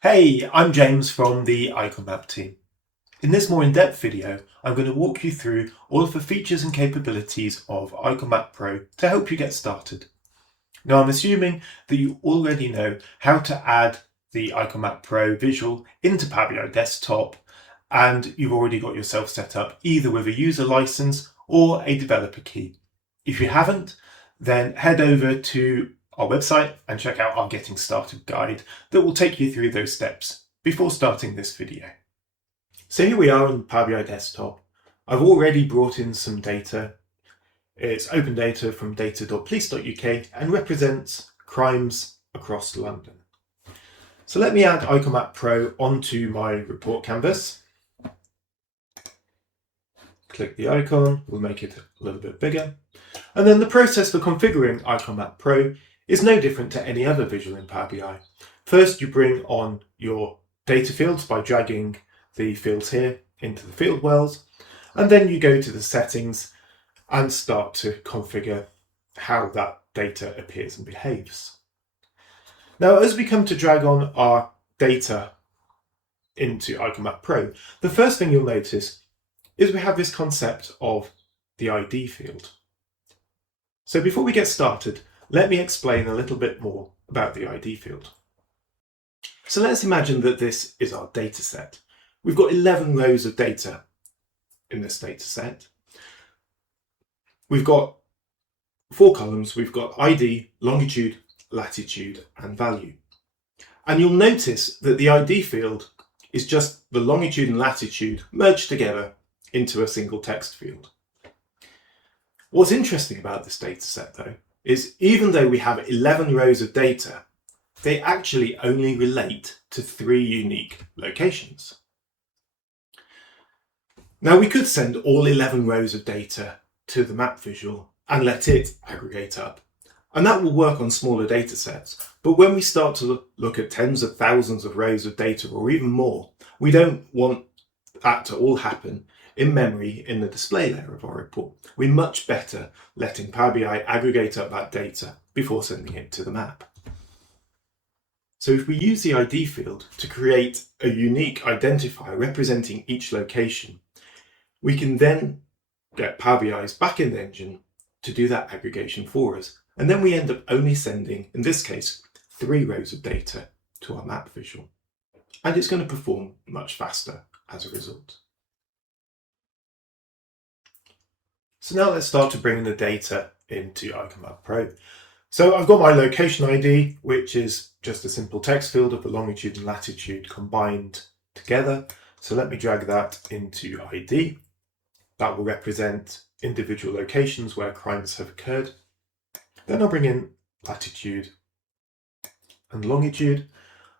Hey, I'm James from the Icon Map team. In this more in-depth video, I'm going to walk you through all of the features and capabilities of Icon Map Pro to help you get started. Now, I'm assuming that you already know how to add the Icon Map Pro visual into Power BI Desktop, and you've already got yourself set up either with a user license or a developer key. If you haven't, then head over to our website and check out our Getting Started guide that will take you through those steps before starting this video. So here we are on Power BI Desktop. I've already brought in some data. It's open data from data.police.uk and represents crimes across London. So let me add Icon Map Pro onto my report canvas. Click the icon, we'll make it a little bit bigger. And then the process for configuring Icon Map Pro is no different to any other visual in Power BI. First, you bring on your data fields by dragging the fields here into the field wells, and then you go to the settings and start to configure how that data appears and behaves. Now, as we come to drag on our data into Icon Map Pro, the first thing you'll notice is we have this concept of the ID field. So before we get started, let me explain a little bit more about the ID field. So let's imagine that this is our data set. We've got 11 rows of data in this data set. We've got 4 columns. We've got ID, longitude, latitude, and value. And you'll notice that the ID field is just the longitude and latitude merged together into a single text field. What's interesting about this data set, though, is even though we have 11 rows of data, they actually only relate to 3 unique locations. Now, we could send all 11 rows of data to the map visual and let it aggregate up, and that will work on smaller data sets. But when we start to look at tens of thousands of rows of data or even more, we don't want that to all happen in memory in the display layer of our report. We're much better letting Power BI aggregate up that data before sending it to the map. So if we use the ID field to create a unique identifier representing each location, we can then get Power BI's backend engine to do that aggregation for us. And then we end up only sending, in this case, 3 rows of data to our map visual. And it's going to perform much faster as a result. So now let's start to bring the data into Icon Map Pro. So I've got my location ID, which is just a simple text field of the longitude and latitude combined together. So let me drag that into ID. That will represent individual locations where crimes have occurred. Then I'll bring in latitude and longitude,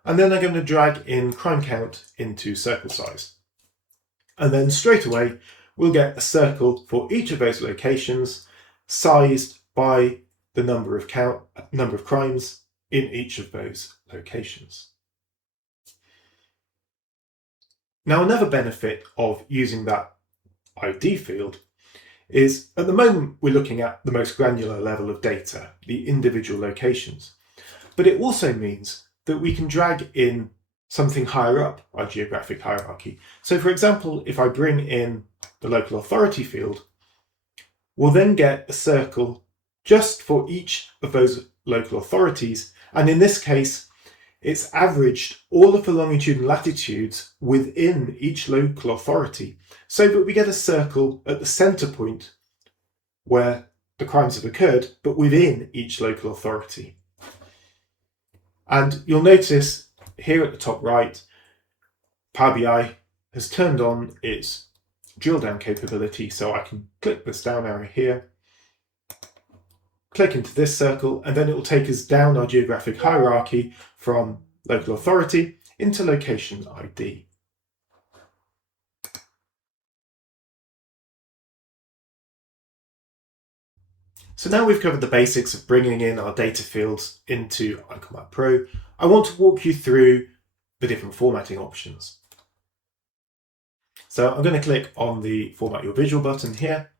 and then I'm going to drag in crime count into circle size. And then straight away, we'll get a circle for each of those locations sized by the number of crimes in each of those locations. Now, another benefit of using that ID field is at the moment we're looking at the most granular level of data, the individual locations. But it also means that we can drag in something higher up our geographic hierarchy. So for example, if I bring in the local authority field, we'll then get a circle just for each of those local authorities. And in this case, it's averaged all of the longitude and latitudes within each local authority, so that we get a circle at the center point where the crimes have occurred, but within each local authority. And you'll notice here at the top right, Power BI has turned on its drill down capability, so I can click this down arrow here, click into this circle, and then it will take us down our geographic hierarchy from local authority into location ID. So now we've covered the basics of bringing in our data fields into Icon Map Pro, I want to walk you through the different formatting options. So I'm going to click on the Format Your Visual button here,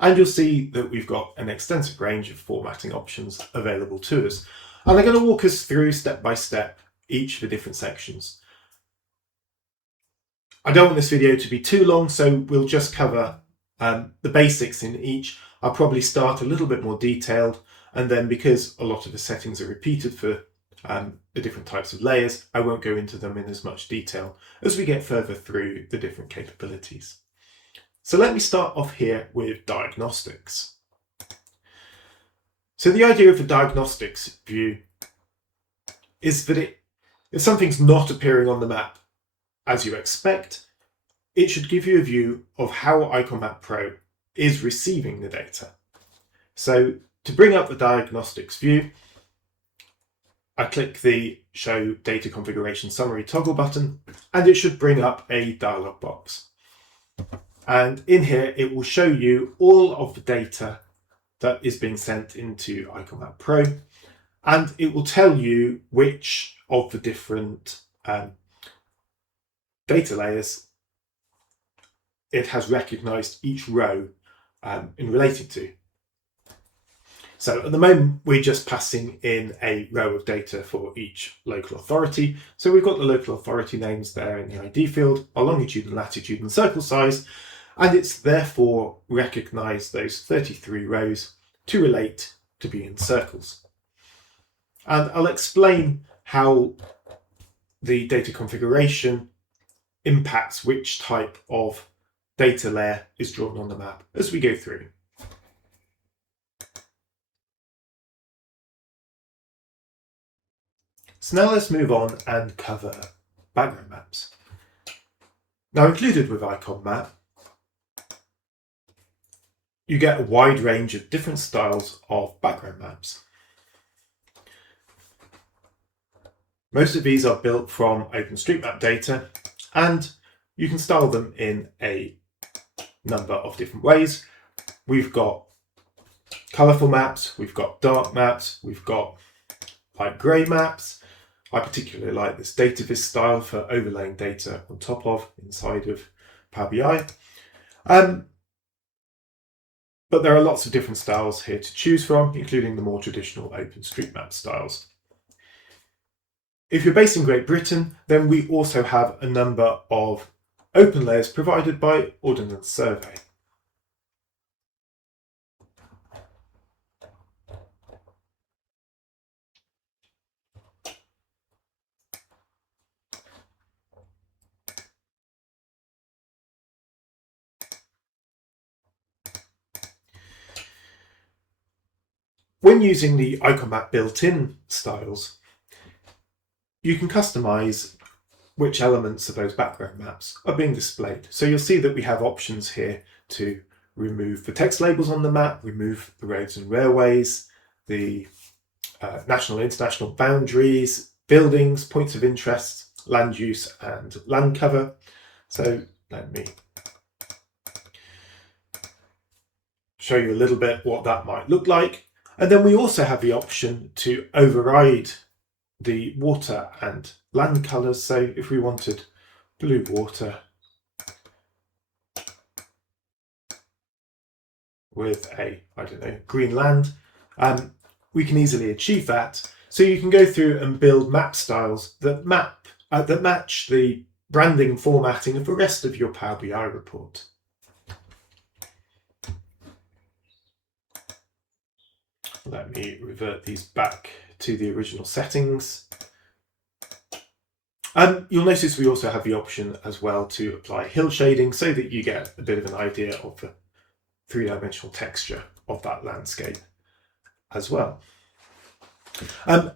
and you'll see that we've got an extensive range of formatting options available to us. And I'm going to walk us through step by step each of the different sections. I don't want this video to be too long, so we'll just cover the basics in each. I'll probably start a little bit more detailed, and then because a lot of the settings are repeated for the different types of layers, I won't go into them in as much detail as we get further through the different capabilities. So let me start off here with diagnostics. So the idea of a diagnostics view is that if something's not appearing on the map as you expect, it should give you a view of how IconMap Pro is receiving the data. So to bring up the diagnostics view, I click the Show Data Configuration Summary toggle button, and it should bring up a dialog box. And in here, it will show you all of the data that is being sent into IconMap Pro, and it will tell you which of the different data layers it has recognized each row in relating to. So at the moment, we're just passing in a row of data for each local authority. So we've got the local authority names there in the ID field, our longitude and latitude and circle size, and it's therefore recognized those 33 rows to relate to be in circles. And I'll explain how the data configuration impacts which type of data layer is drawn on the map as we go through. So now let's move on and cover background maps. Now included with IconMap, you get a wide range of different styles of background maps. Most of these are built from OpenStreetMap data, and you can style them in a number of different ways. We've got colourful maps, we've got dark maps, we've got light grey maps. I particularly like this DataVis style for overlaying data on top of inside of Power BI. But there are lots of different styles here to choose from, including the more traditional OpenStreetMap styles. If you're based in Great Britain, then we also have a number of open layers provided by Ordnance Survey. When using the IconMap built-in styles, you can customize which elements of those background maps are being displayed. So you'll see that we have options here to remove the text labels on the map, remove the roads and railways, the national and international boundaries, buildings, points of interest, land use and land cover. So let me show you a little bit what that might look like. And then we also have the option to override the water and land colours. So if we wanted blue water with a, green land, we can easily achieve that. So you can go through and build map styles that match the branding formatting of the rest of your Power BI report. Let me revert these back to the original settings. You'll notice we also have the option as well to apply hill shading so that you get a bit of an idea of the three-dimensional texture of that landscape as well. You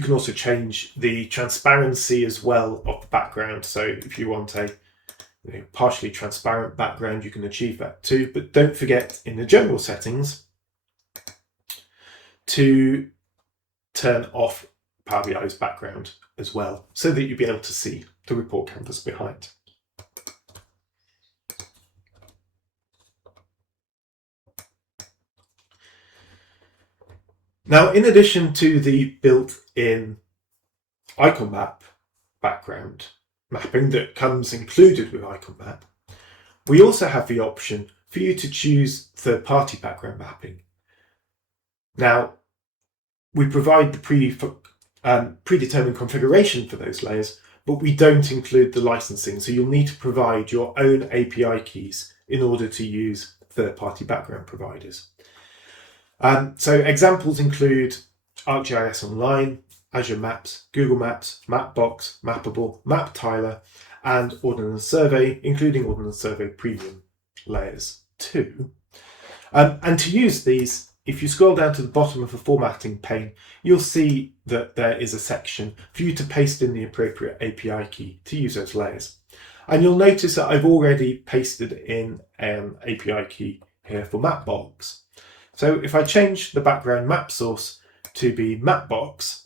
can also change the transparency as well of the background. So if you want a partially transparent background, you can achieve that too. But don't forget in the general settings to turn off Power BI's background as well, so that you'll be able to see the report canvas behind. Now, in addition to the built-in IconMap background mapping that comes included with IconMap, we also have the option for you to choose third-party background mapping. Now, we provide the predetermined configuration for those layers, but we don't include the licensing, so you'll need to provide your own API keys in order to use third-party background providers. So examples include ArcGIS Online, Azure Maps, Google Maps, Mapbox, Mappable, MapTiles, and Ordnance Survey, including Ordnance Survey Premium layers 2. And to use these, if you scroll down to the bottom of the formatting pane, you'll see that there is a section for you to paste in the appropriate API key to use those layers. And you'll notice that I've already pasted in an API key here for Mapbox. So if I change the background map source to be Mapbox,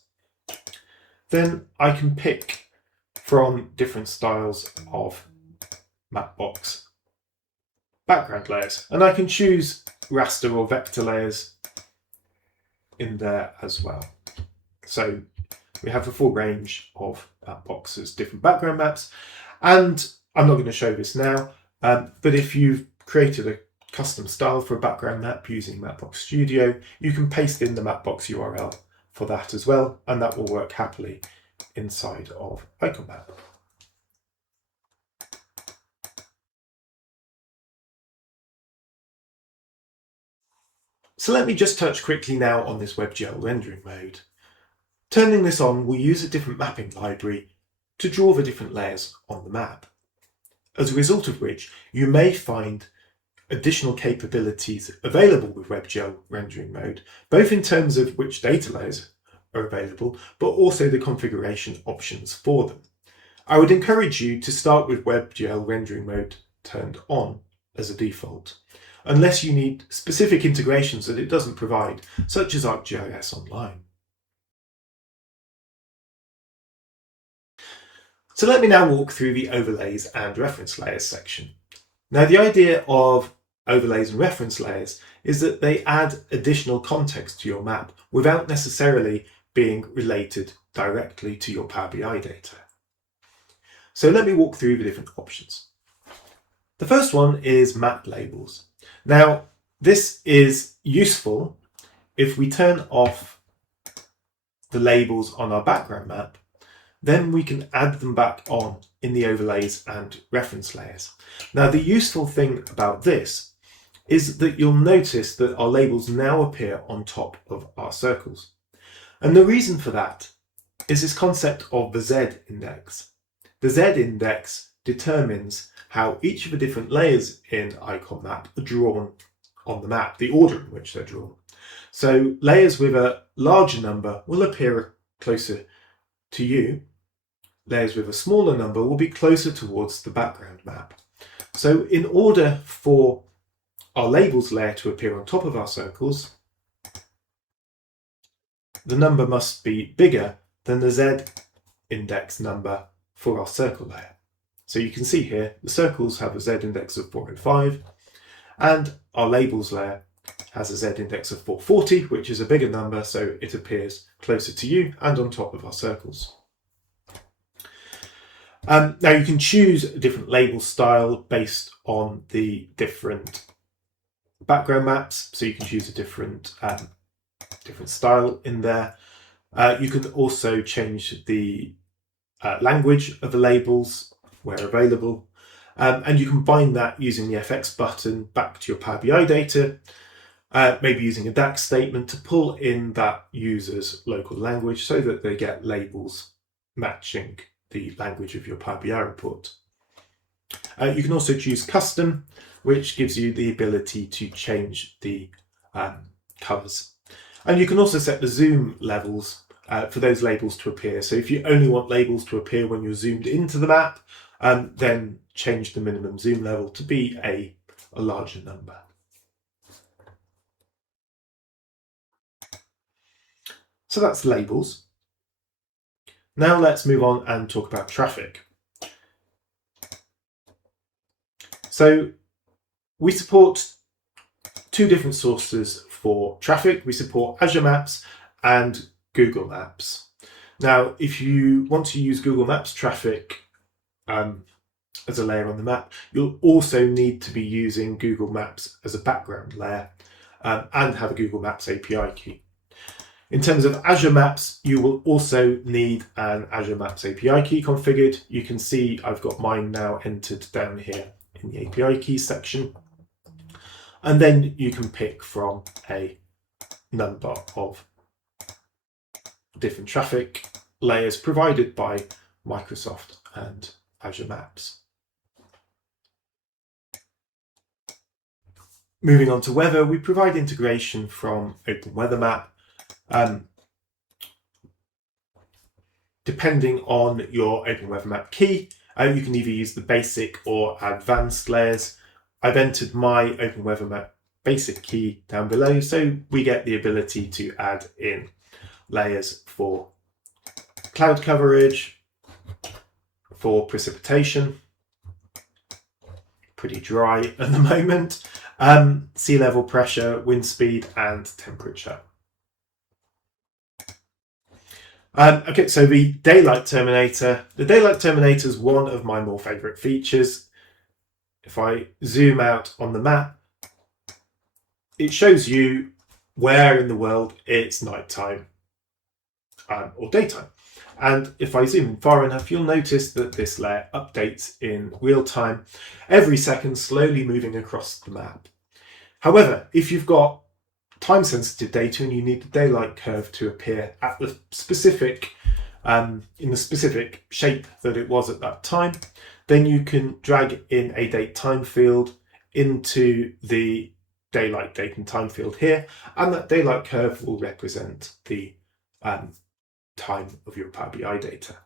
then I can pick from different styles of Mapbox background layers, and I can choose raster or vector layers in there as well. So we have a full range of Mapbox's different background maps, and I'm not going to show this now, but if you've created a custom style for a background map using Mapbox Studio, you can paste in the Mapbox URL for that as well, and that will work happily inside of IconMap. So let me just touch quickly now on this WebGL rendering mode. Turning this on will use a different mapping library to draw the different layers on the map, as a result of which you may find additional capabilities available with WebGL rendering mode, both in terms of which data layers are available, but also the configuration options for them. I would encourage you to start with WebGL rendering mode turned on as a default, unless you need specific integrations that it doesn't provide, such as ArcGIS Online. So let me now walk through the overlays and reference layers section. Now, the idea of overlays and reference layers is that they add additional context to your map without necessarily being related directly to your Power BI data. So let me walk through the different options. The first one is map labels. Now, this is useful if we turn off the labels on our background map, then we can add them back on in the overlays and reference layers. Now, the useful thing about this is that you'll notice that our labels now appear on top of our circles. And the reason for that is this concept of the Z index. The Z index determines how each of the different layers in IconMap are drawn on the map, the order in which they're drawn. So layers with a larger number will appear closer to you. Layers with a smaller number will be closer towards the background map. So in order for our labels layer to appear on top of our circles, the number must be bigger than the Z index number for our circle layer. So you can see here, the circles have a Z index of 405, and our labels layer has a Z index of 440, which is a bigger number, so it appears closer to you and on top of our circles. Now you can choose a different label style based on the different background maps, so you can choose a different style in there. You can also change the language of the labels where available, and you can bind that using the FX button back to your Power BI data, maybe using a DAX statement to pull in that user's local language so that they get labels matching the language of your Power BI report. You can also choose custom, which gives you the ability to change the colours. And you can also set the zoom levels for those labels to appear. So if you only want labels to appear when you're zoomed into the map, then change the minimum zoom level to be a larger number. So that's labels. Now let's move on and talk about traffic. So we support two different sources for traffic. We support Azure Maps and Google Maps. Now, if you want to use Google Maps traffic as a layer on the map, you'll also need to be using Google Maps as a background layer and have a Google Maps API key. In terms of Azure Maps, you will also need an Azure Maps API key configured. You can see I've got mine now entered down here in the API key section. And then you can pick from a number of different traffic layers provided by Microsoft and Azure Maps. Moving on to weather, we provide integration from OpenWeatherMap. Depending on your OpenWeatherMap key, you can either use the basic or advanced layers. I've entered my OpenWeatherMap basic key down below, so we get the ability to add in layers for cloud coverage, for precipitation, pretty dry at the moment, sea level pressure, wind speed, and temperature. Okay, so the Daylight Terminator. The Daylight Terminator is one of my more favourite features. If I zoom out on the map, it shows you where in the world it's nighttime or daytime. And if I zoom in far enough, you'll notice that this layer updates in real time, every second, slowly moving across the map. However, if you've got time-sensitive data and you need the daylight curve to appear at the specific, in the specific shape that it was at that time, then you can drag in a date time field into the daylight date and time field here, and that daylight curve will represent the time of your Power BI data.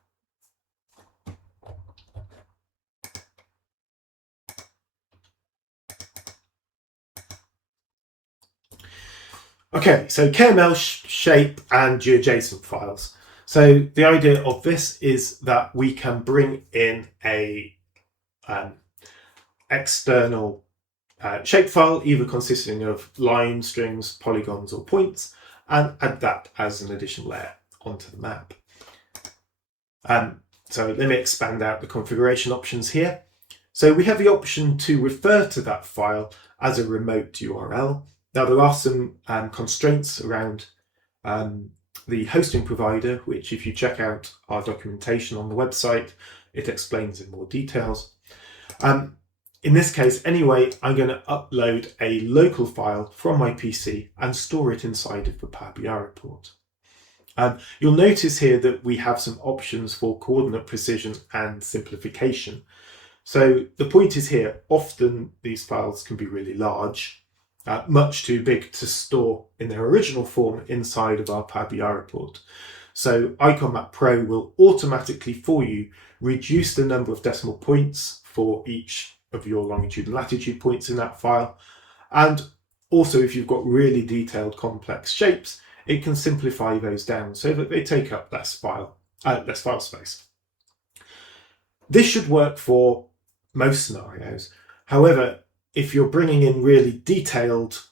Okay, so KML, shape, and GeoJson files. So the idea of this is that we can bring in a external shapefile, either consisting of lines, strings, polygons, or points, and add that as an additional layer onto the map. So let me expand out the configuration options here. So we have the option to refer to that file as a remote URL. Now there are some constraints around the hosting provider, which if you check out our documentation on the website, it explains in more details. In this case, anyway, I'm going to upload a local file from my PC and store it inside of the Power BI report. You'll notice here that we have some options for coordinate precision and simplification. So the point is here, often these files can be really large, much too big to store in their original form inside of our Power BI report. So Icon Map Pro will automatically for you reduce the number of decimal points for each of your longitude and latitude points in that file. And also if you've got really detailed complex shapes, it can simplify those down so that they take up less file space. This should work for most scenarios. However, if you're bringing in really detailed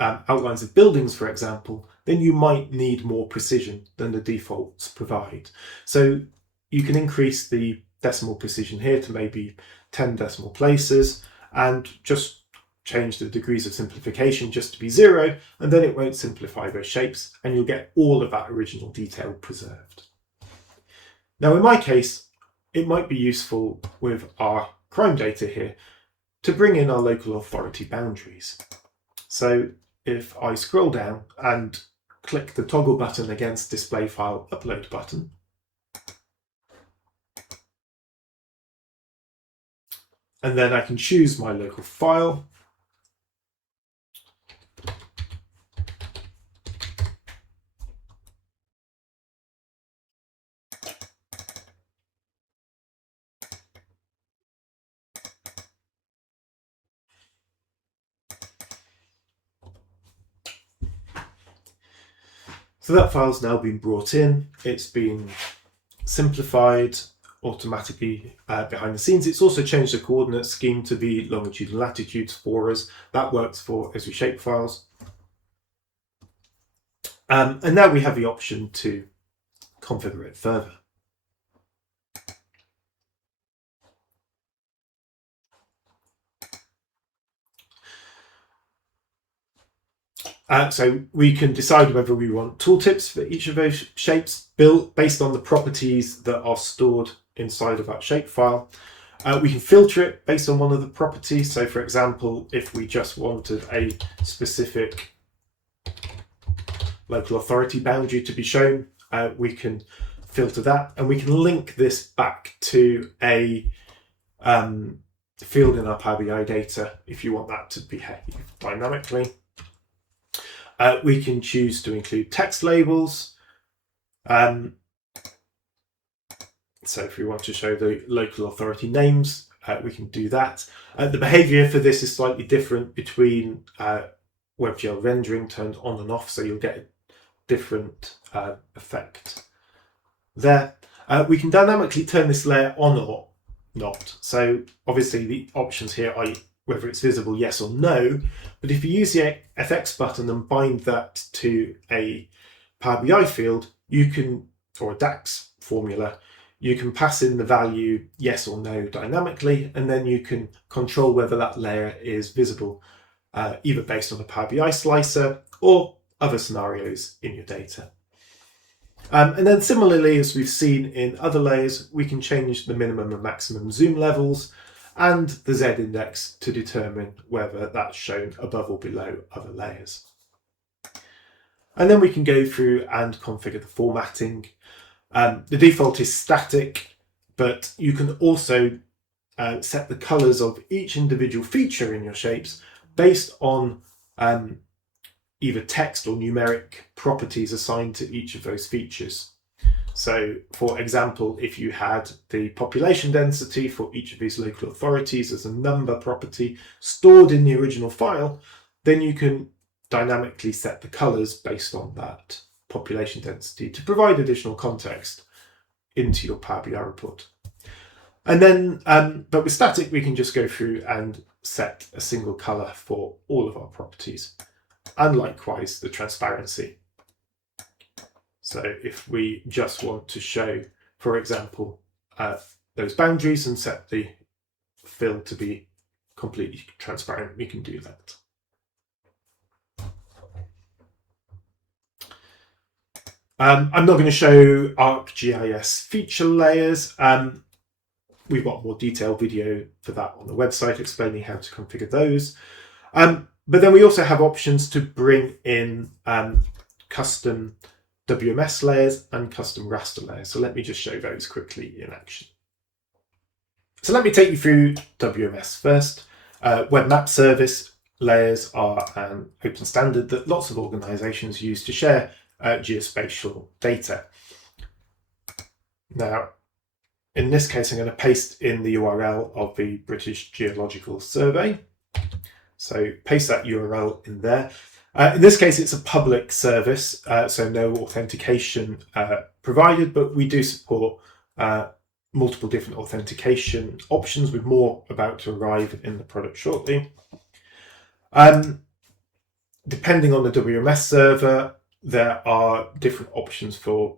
outlines of buildings, for example, then you might need more precision than the defaults provide. So you can increase the decimal precision here to maybe 10 decimal places and just change the degrees of simplification just to be 0, and then it won't simplify those shapes and you'll get all of that original detail preserved. Now in my case, it might be useful with our crime data here to bring in our local authority boundaries. So if I scroll down and click the toggle button against display file upload button, and then I can choose my local file. So that file's now been brought in, it's been simplified automatically behind the scenes. It's also changed the coordinate scheme to be longitude and latitudes for us. That works for Azure Shapefiles. And now we have the option to configure it further. So we can decide whether we want tooltips for each of those shapes built based on the properties that are stored inside of that shapefile. We can filter it based on one of the properties. So for example, if we just wanted a specific local authority boundary to be shown, we can filter that, and we can link this back to a field in our Power BI data if you want that to behave dynamically. We can choose to include text labels. So if we want to show the local authority names, we can do that. The behavior for this is slightly different between WebGL rendering turned on and off, so you'll get a different effect there. We can dynamically turn this layer on or not. So obviously the options here are whether it's visible, yes or no. But if you use the FX button and bind that to a Power BI field, you can, or a DAX formula, you can pass in the value yes or no dynamically, and then you can control whether that layer is visible, either based on a Power BI slicer or other scenarios in your data. And then similarly, as we've seen in other layers, we can change the minimum and maximum zoom levels and the Z index to determine whether that's shown above or below other layers. And then we can go through and configure the formatting. The default is static, but you can also set the colors of each individual feature in your shapes based on either text or numeric properties assigned to each of those features. So for example, if you had the population density for each of these local authorities as a number property stored in the original file, then you can dynamically set the colors based on that population density to provide additional context into your Power BI report. And then, but with static, we can just go through and set a single color for all of our properties, and likewise the transparency. So if we just want to show, for example, those boundaries and set the fill to be completely transparent, we can do that. I'm not going to show ArcGIS feature layers. We've got a more detailed video for that on the website explaining how to configure those. But then we also have options to bring in custom WMS layers and custom raster layers. So let me just show those quickly in action. So let me take you through WMS first. Web Map Service layers are an open standard that lots of organizations use to share geospatial data. Now, in this case, I'm going to paste in the URL of the British Geological Survey. So paste that URL in there. In this case, it's a public service, so no authentication provided, but we do support multiple different authentication options, with more about to arrive in the product shortly. Depending on the WMS server, there are different options for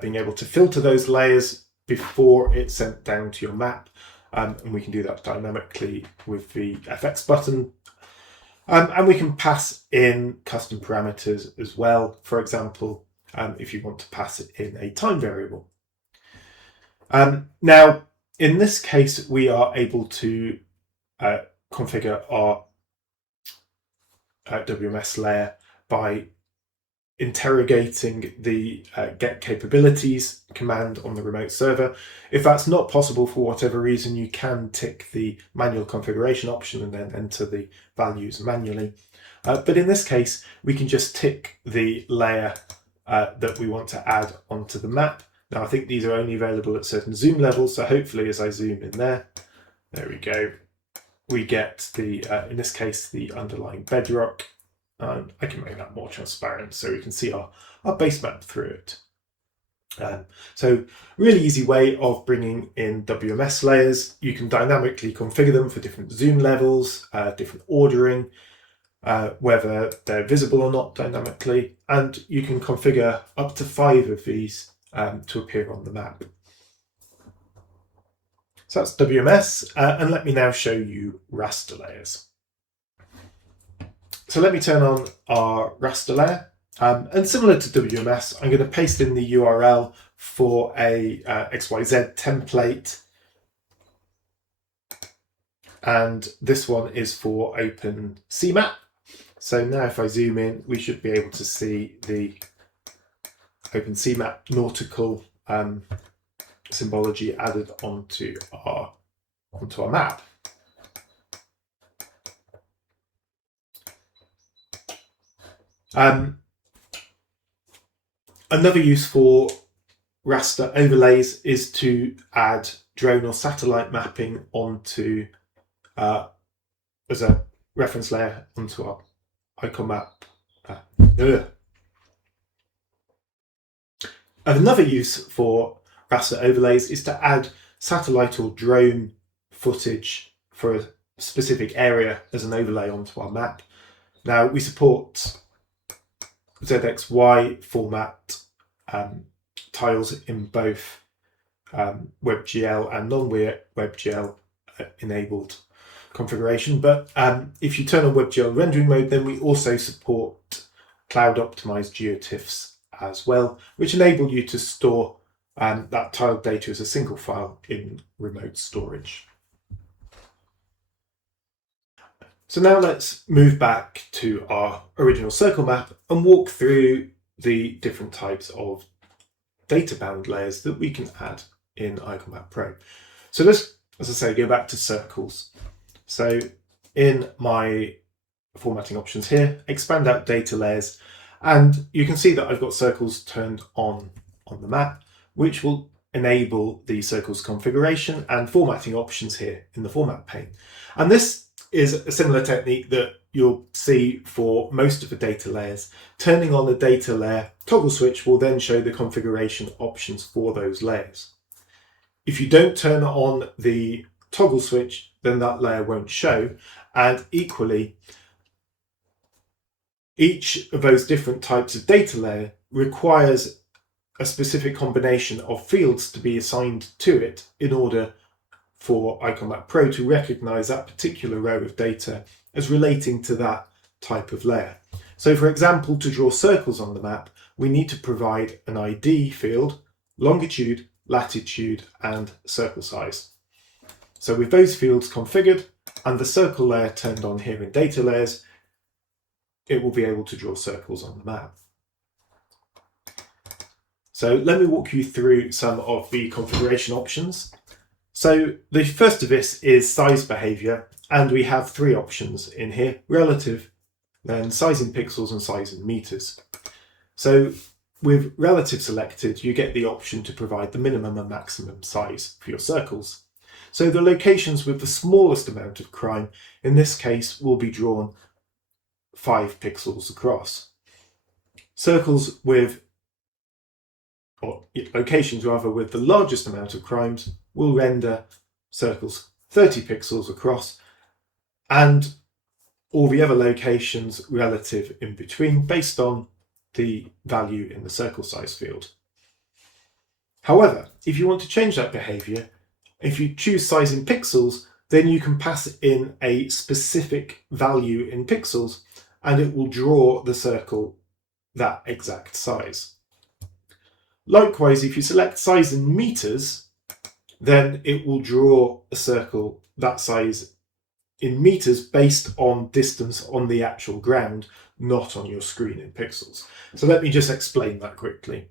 being able to filter those layers before it's sent down to your map, and we can do that dynamically with the FX button. And we can pass in custom parameters as well. For example, if you want to pass it in a time variable. Now, in this case, we are able to configure our WMS layer by interrogating the get capabilities command on the remote server. If that's not possible for whatever reason, you can tick the manual configuration option and then enter the values manually. But in this case, we can just tick the layer that we want to add onto the map. Now, I think these are only available at certain zoom levels, so hopefully as I zoom in there we go, we get the, in this case, the underlying bedrock. And I can make that more transparent so we can see our base map through it. So really easy way of bringing in WMS layers. You can dynamically configure them for different zoom levels, different ordering, whether they're visible or not dynamically, and you can configure up to 5 of these to appear on the map. So that's WMS, and let me now show you raster layers. So let me turn on our raster layer. And similar to WMS, I'm going to paste in the URL for a XYZ template. And this one is for OpenCMap. So now if I zoom in, we should be able to see the OpenCMap nautical symbology added onto our map. Another use for raster overlays is to add drone or satellite mapping onto as a reference layer onto our icon map. Another use for raster overlays is to add satellite or drone footage for a specific area as an overlay onto our map. Now we support ZXY format tiles in both WebGL and non-WebGL enabled configuration, but if you turn on WebGL rendering mode, then we also support cloud optimized GeoTIFFs as well, which enable you to store that tile data as a single file in remote storage. So now let's move back to our original circle map and walk through the different types of data bound layers that we can add in Icon Map Pro. So let's, as I say, go back to circles. So in my formatting options here, expand out data layers, and you can see that I've got circles turned on the map, which will enable the circles configuration and formatting options here in the format pane. And this is a similar technique that you'll see for most of the data layers. Turning on the data layer toggle switch will then show the configuration options for those layers. If you don't turn on the toggle switch, then that layer won't show, and equally each of those different types of data layer requires a specific combination of fields to be assigned to it in order for Icon Map Pro to recognize that particular row of data as relating to that type of layer. So for example, to draw circles on the map, we need to provide an ID field, longitude, latitude, and circle size. So with those fields configured and the circle layer turned on here in data layers, it will be able to draw circles on the map. So let me walk you through some of the configuration options. So the first of this is size behavior, and we have three options in here: relative, then size in pixels, and size in meters. So with relative selected, you get the option to provide the minimum and maximum size for your circles. So the locations with the smallest amount of crime, in this case, will be drawn 5 pixels across. Circles with, or locations rather, with the largest amount of crimes will render circles 30 pixels across, and all the other locations relative in between based on the value in the circle size field. However, if you want to change that behavior, if you choose size in pixels, then you can pass in a specific value in pixels and it will draw the circle that exact size. Likewise, if you select size in meters, then it will draw a circle that size in meters based on distance on the actual ground, not on your screen in pixels. So let me just explain that quickly.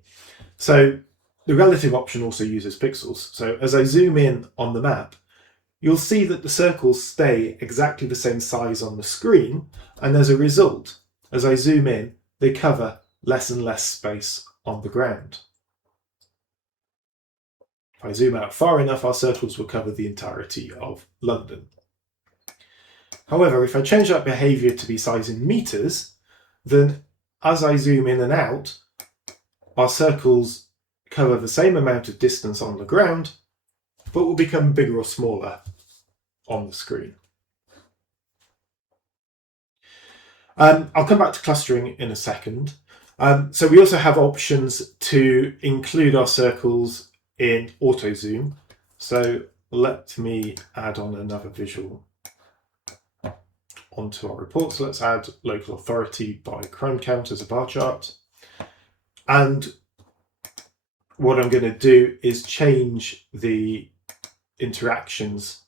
So the relative option also uses pixels. So as I zoom in on the map, you'll see that the circles stay exactly the same size on the screen, and as a result, as I zoom in, they cover less and less space on the ground. If I zoom out far enough, our circles will cover the entirety of London. However, if I change that behavior to be size in meters, then as I zoom in and out, our circles cover the same amount of distance on the ground, but will become bigger or smaller on the screen. I'll come back to clustering in a second. So we also have options to include our circles in auto zoom. So let me add on another visual onto our report. So let's add local authority by crime count as a bar chart. And what I'm going to do is change the interactions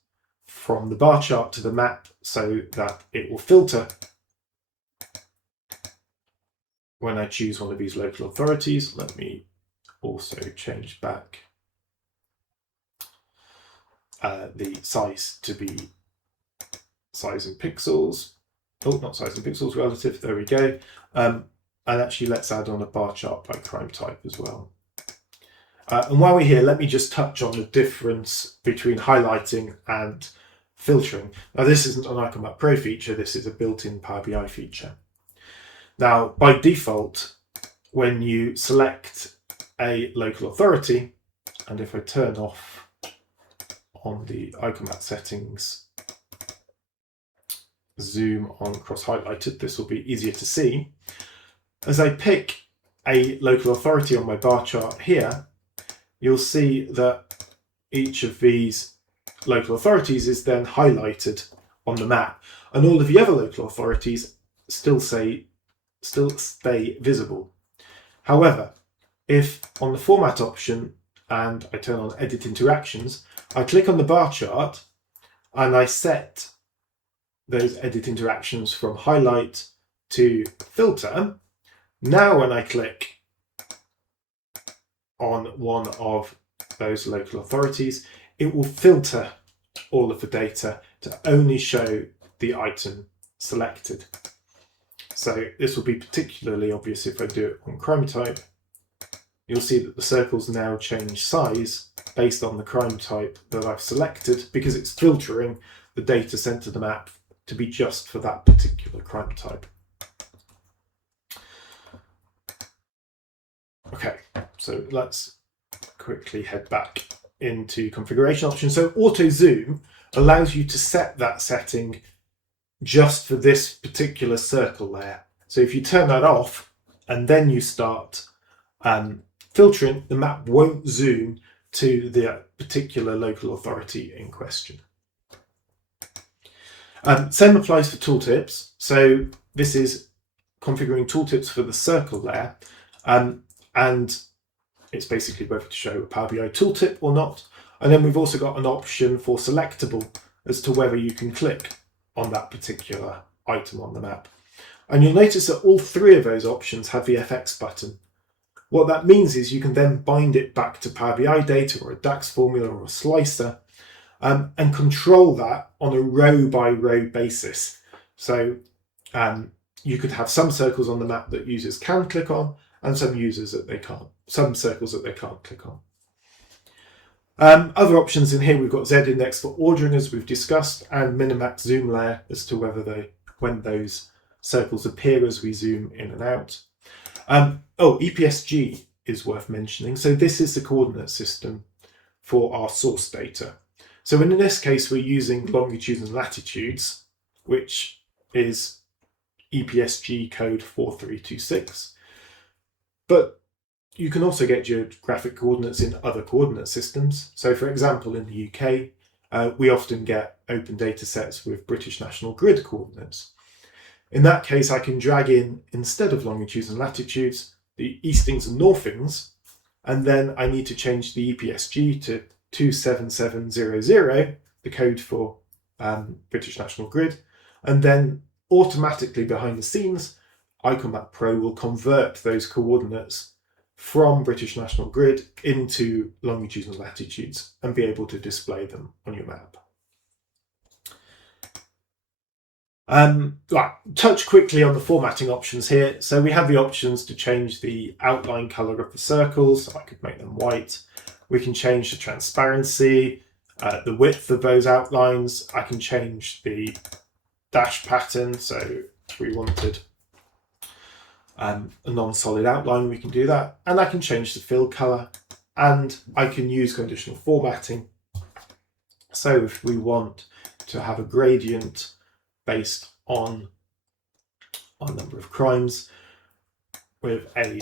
from the bar chart to the map so that it will filter when I choose one of these local authorities. Let me also change back the size to be size in pixels. Oh, not size in pixels, relative. There we go. And actually, let's add on a bar chart by crime type as well. And while we're here, let me just touch on the difference between highlighting and filtering. Now, this isn't an Icon Map Pro feature. This is a built-in Power BI feature. Now, by default, when you select a local authority, and if I turn off on the Icon Map settings, zoom on cross-highlighted, this will be easier to see. As I pick a local authority on my bar chart here, you'll see that each of these local authorities is then highlighted on the map, and all of the other local authorities still stay visible. However, if on the format option and I turn on edit interactions, I click on the bar chart and I set those edit interactions from highlight to filter. Now when I click on one of those local authorities, it will filter all of the data to only show the item selected. So this will be particularly obvious if I do it on crime type. You'll see that the circles now change size based on the crime type that I've selected, because it's filtering the data sent to the map to be just for that particular crime type. Okay, so let's quickly head back into configuration options. So auto zoom allows you to set that setting just for this particular circle layer. So if you turn that off and then you start filtering, the map won't zoom to the particular local authority in question. Same applies for tooltips. So this is configuring tooltips for the circle layer, and it's basically whether to show a Power BI tooltip or not. And then we've also got an option for selectable as to whether you can click on that particular item on the map. And you'll notice that all three of those options have the FX button. What that means is you can then bind it back to Power BI data or a DAX formula or a slicer, and control that on a row by row basis. So you could have some circles on the map that users can click on and some users that they can't, some circles that they can't click on. Other options in here, we've got Z-index for ordering, as we've discussed, and minimax zoom layer as to whether when those circles appear as we zoom in and out. EPSG is worth mentioning. So this is the coordinate system for our source data. So in this case, we're using longitudes and latitudes, which is EPSG code 4326. But you can also get geographic coordinates in other coordinate systems. So for example, in the UK, we often get open data sets with British National Grid coordinates. In that case, I can drag in, instead of longitudes and latitudes, the eastings and northings, and then I need to change the EPSG to 27700, the code for British National Grid, and then automatically behind the scenes, Icon Map Pro will convert those coordinates from British National Grid into longitudes and latitudes and be able to display them on your map. Touch quickly on the formatting options here. So we have the options to change the outline color of the circles. So I could make them white. We can change the transparency, the width of those outlines. I can change the dash pattern. So if we wanted a non-solid outline, we can do that. And I can change the fill color, and I can use conditional formatting. So if we want to have a gradient based on number of crimes with a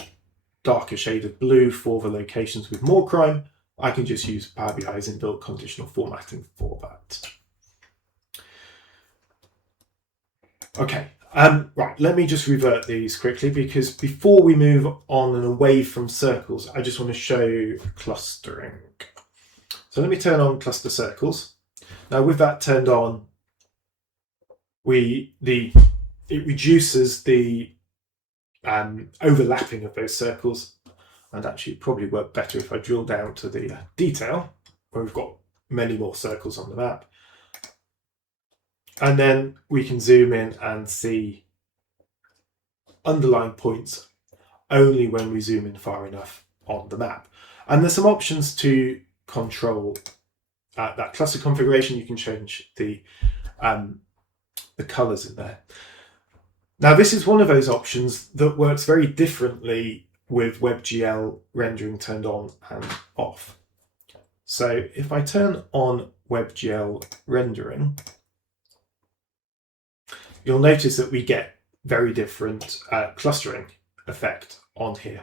darker shade of blue for the locations with more crime, I can just use Power BI's inbuilt conditional formatting for that. Okay, right, let me just revert these quickly, because before we move on and away from circles, I just want to show clustering. So let me turn on cluster circles. Now with that turned on, it reduces the overlapping of those circles, and actually it probably work better if I drill down to the detail, where we've got many more circles on the map. And then we can zoom in and see underlying points only when we zoom in far enough on the map. And there's some options to control that cluster configuration. You can change the colours in there. Now this is one of those options that works very differently with WebGL rendering turned on and off. So if I turn on WebGL rendering, you'll notice that we get very different clustering effect on here,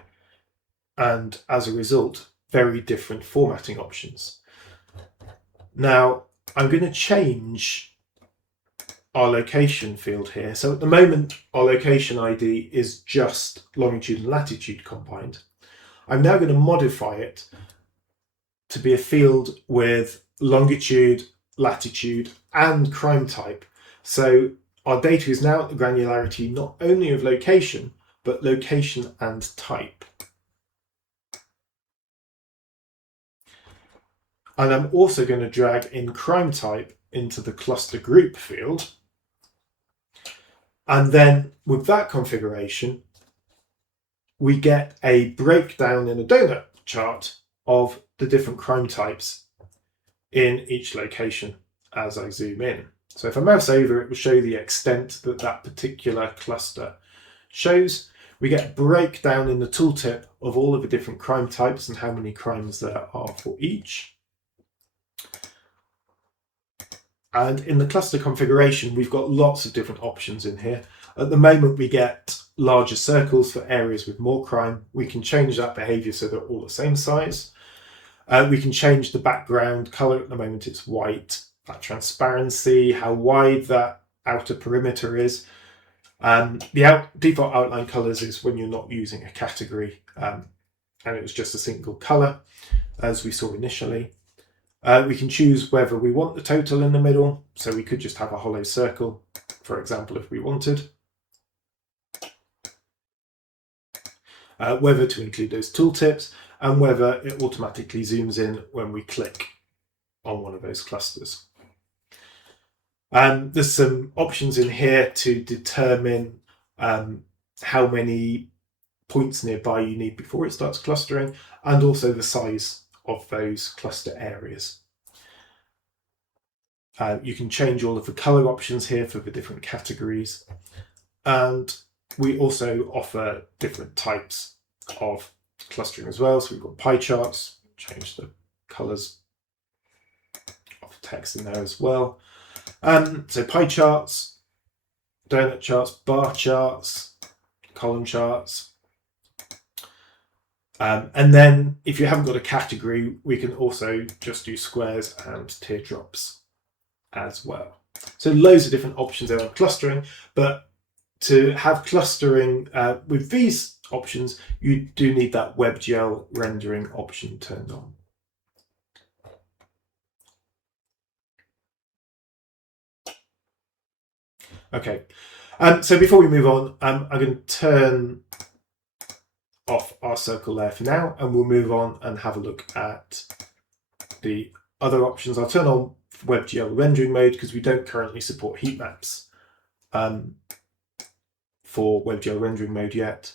and as a result, very different formatting options. Now I'm going to change our location field here. So at the moment, our location ID is just longitude and latitude combined. I'm now going to modify it to be a field with longitude, latitude, and crime type. So our data is now at the granularity not only of location, but location and type. And I'm also going to drag in crime type into the cluster group field. And then with that configuration, we get a breakdown in a donut chart of the different crime types in each location as I zoom in. So if I mouse over, it will show the extent that that particular cluster shows. We get a breakdown in the tooltip of all of the different crime types and how many crimes there are for each. And in the cluster configuration, we've got lots of different options in here. At the moment, we get larger circles for areas with more crime. We can change that behavior so they're all the same size. We can change the background color. At the moment, it's white. That transparency, how wide that outer perimeter is. The default outline colors is when you're not using a category, and it was just a single color, as we saw initially. We can choose whether we want the total in the middle, so we could just have a hollow circle, for example, if we wanted. Whether to include those tooltips, and whether it automatically zooms in when we click on one of those clusters. There's some options in here to determine how many points nearby you need before it starts clustering, and also the size of those cluster areas. You can change all of the color options here for the different categories, and we also offer different types of clustering as well. So we've got pie charts, change the colors of text in there as well. So pie charts, donut charts, bar charts, column charts. And then if you haven't got a category, we can also just do squares and teardrops as well. So loads of different options there on clustering, but to have clustering with these options, you do need that WebGL rendering option turned on. Okay, so before we move on, I'm going to turn off our circle there for now, and we'll move on and have a look at the other options. I'll turn on WebGL rendering mode because we don't currently support heat maps for WebGL rendering mode yet.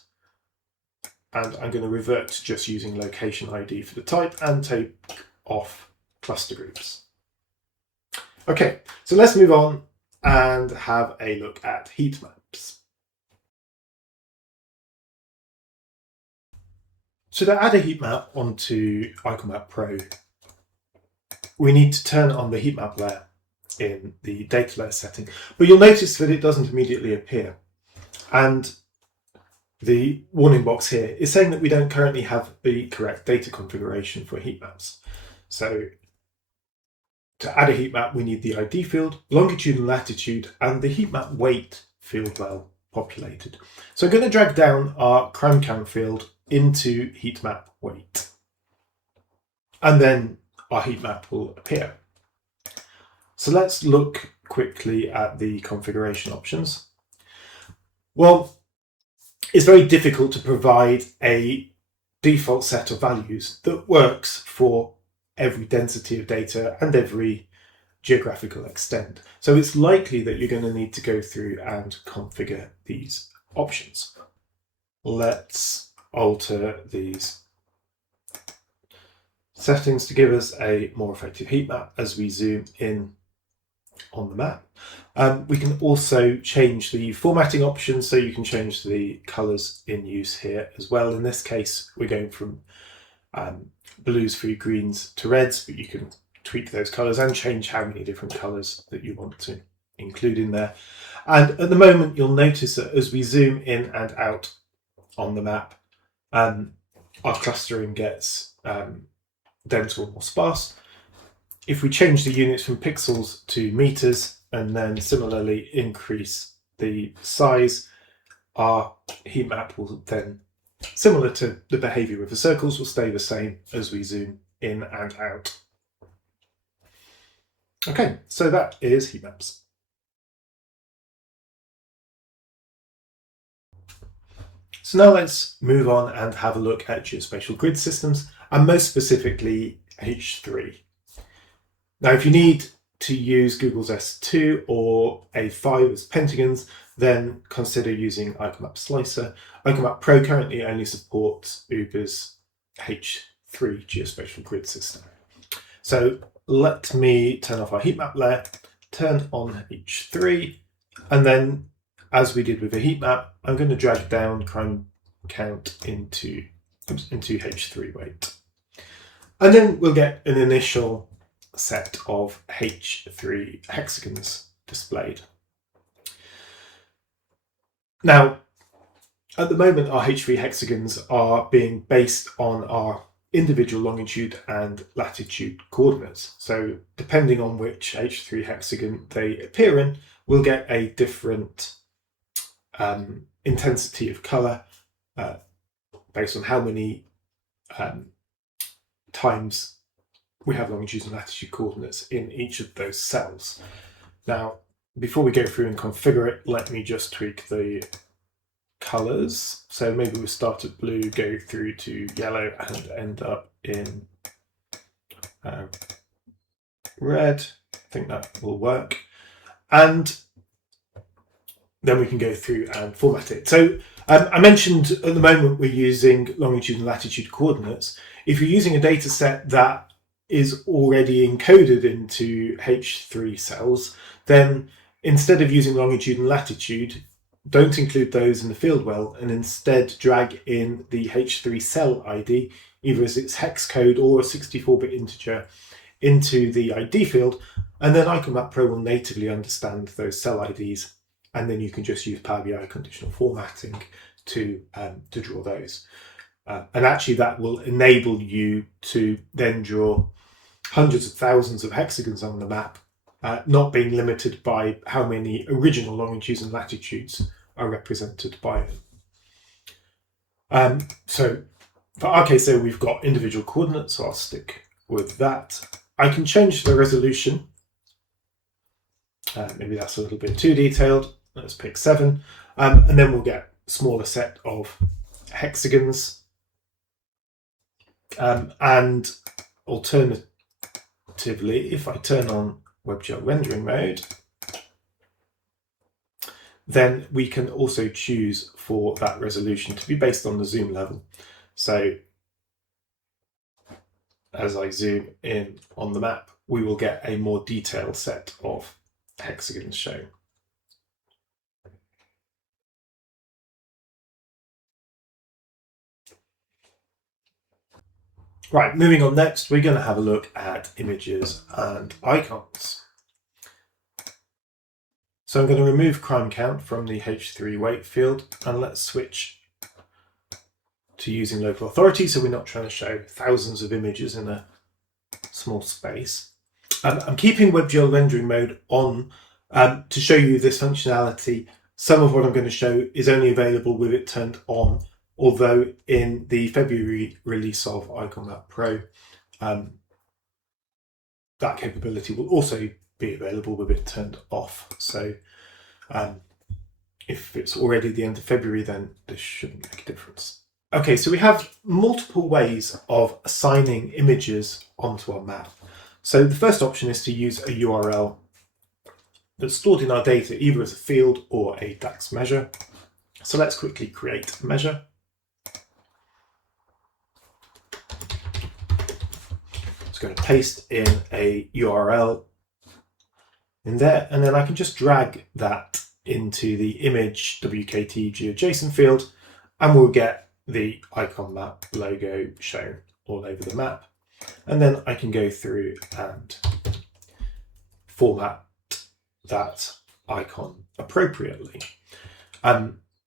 And I'm going to revert to just using location ID for the type and take off cluster groups. Okay, so let's move on and have a look at heat maps. So to add a heat map onto IconMap Pro, we need to turn on the heat map layer in the data layer setting, but you'll notice that it doesn't immediately appear. And the warning box here is saying that we don't currently have the correct data configuration for heat maps. So to add a heat map, we need the ID field, longitude and latitude, and the heat map weight field well populated. So I'm going to drag down our crime count field into heat map weight, and then our heat map will appear. So let's look quickly at the configuration options. Well, it's very difficult to provide a default set of values that works for every density of data and every geographical extent. So it's likely that you're going to need to go through and configure these options. Let's alter these settings to give us a more effective heat map as we zoom in on the map. We can also change the formatting options, so you can change the colours in use here as well. In this case, we're going from blues through greens to reds, but you can tweak those colours and change how many different colours that you want to include in there. And at the moment, you'll notice that as we zoom in and out on the map, our clustering gets denser or more sparse. If we change the units from pixels to meters and then similarly increase the size, our heat map will then, similar to the behavior of the circles, will stay the same as we zoom in and out. Okay, so that is heat maps. So now let's move on and have a look at geospatial grid systems, and most specifically H3. Now, if you need to use Google's S2 or A5 as pentagons, then consider using IconMap Slicer. IconMap Pro currently only supports Uber's H3 geospatial grid system. So let me turn off our heat map layer, turn on H3, and then, as we did with the heat map, I'm going to drag down crime count into H3 weight. And then we'll get an initial set of H3 hexagons displayed. Now, at the moment, our H3 hexagons are being based on our individual longitude and latitude coordinates. So depending on which H3 hexagon they appear in, we'll get a different intensity of colour based on how many times we have longitude and latitude coordinates in each of those cells. Now, before we go through and configure it, let me just tweak the colours. So maybe we'll start at blue, go through to yellow, and end up in red. I think that will work. And then we can go through and format it. So I mentioned at the moment we're using longitude and latitude coordinates. If you're using a data set that is already encoded into H3 cells, then instead of using longitude and latitude, don't include those in the field well, and instead drag in the H3 cell ID, either as its hex code or a 64-bit integer, into the ID field, and then IconMap Pro will natively understand those cell IDs, and then you can just use Power BI conditional formatting to draw those. And actually that will enable you to then draw hundreds of thousands of hexagons on the map, not being limited by how many original longitudes and latitudes are represented by them. So for our case there, we've got individual coordinates, so I'll stick with that. I can change the resolution. Maybe that's a little bit too detailed. Let's pick 7. And then we'll get a smaller set of hexagons. And alternatively, if I turn on WebGL rendering mode, then we can also choose for that resolution to be based on the zoom level. So as I zoom in on the map, we will get a more detailed set of hexagons shown. Right, moving on next, we're going to have a look at images and icons. So I'm going to remove crime count from the H3 weight field, and let's switch to using local authority, so we're not trying to show thousands of images in a small space. I'm keeping WebGL rendering mode on to show you this functionality some of what I'm going to show is only available with it turned on, although in the February release of Icon Map Pro, that capability will also be available with it turned off. So if it's already the end of February, then this shouldn't make a difference. Okay, so we have multiple ways of assigning images onto our map. So the first option is to use a URL that's stored in our data either as a field or a DAX measure. So let's quickly create a measure. Just going to paste in a URL in there, and then I can just drag that into the image WKT GeoJson field, and we'll get the icon map logo shown all over the map. And then I can go through and format that icon appropriately.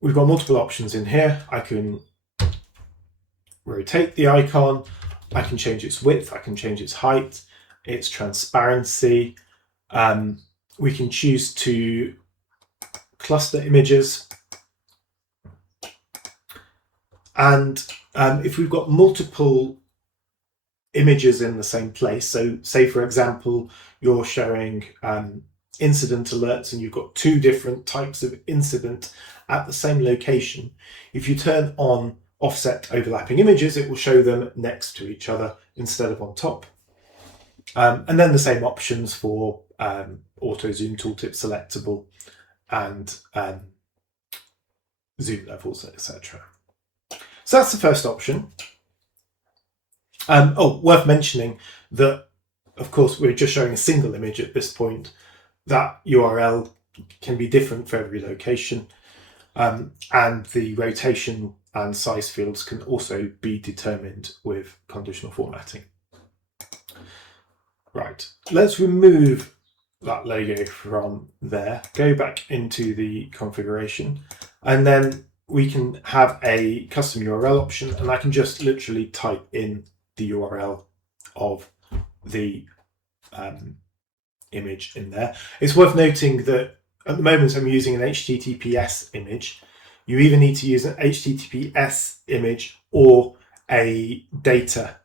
We've got multiple options in here. I can rotate the icon, I can change its width, I can change its height, its transparency. We can choose to cluster images. And if we've got multiple images in the same place, so say for example, you're showing incident alerts and you've got two different types of incident at the same location, if you turn on offset overlapping images, it will show them next to each other instead of on top. And then the same options for auto zoom, tooltip selectable, and zoom levels, etc. So that's the first option. Worth mentioning that, of course, we're just showing a single image at this point. That URL can be different for every location, and the rotation and size fields can also be determined with conditional formatting. Right, let's remove that logo from there, go back into the configuration, and then we can have a custom URL option, and I can just literally type in the URL of the image in there. It's worth noting that at the moment I'm using an HTTPS image. You either need to use an HTTPS image or a data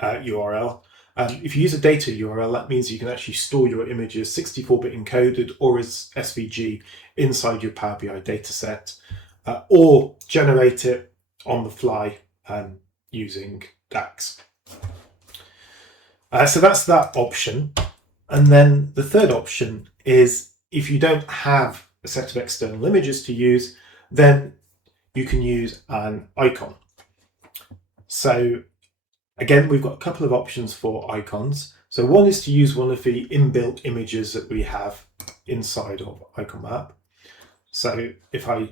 URL. If you use a data URL, that means you can actually store your images 64-bit encoded or as SVG inside your Power BI dataset, or generate it on the fly using DAX. So that's that option. And then the third option is if you don't have a set of external images to use, then you can use an icon. So again, we've got a couple of options for icons. So one is to use one of the inbuilt images that we have inside of Icon Map. So if I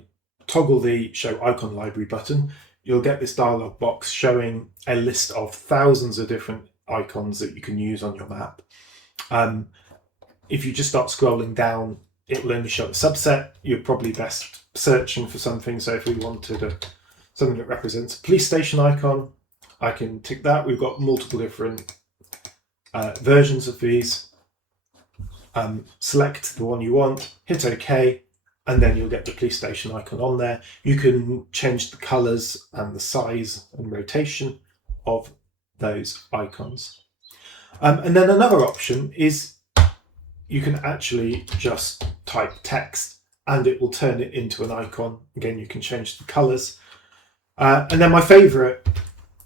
toggle the Show Icon Library button, you'll get this dialog box showing a list of thousands of different icons that you can use on your map. If you just start scrolling down, it will only show a subset. You're probably best searching for something. So if we wanted something that represents a police station icon, I can tick that. We've got multiple different versions of these. Select the one you want, hit OK, and then you'll get the police station icon on there. You can change the colors and the size and rotation of those icons. And then another option is you can actually just type text and it will turn it into an icon. Again, you can change the colors. And then my favorite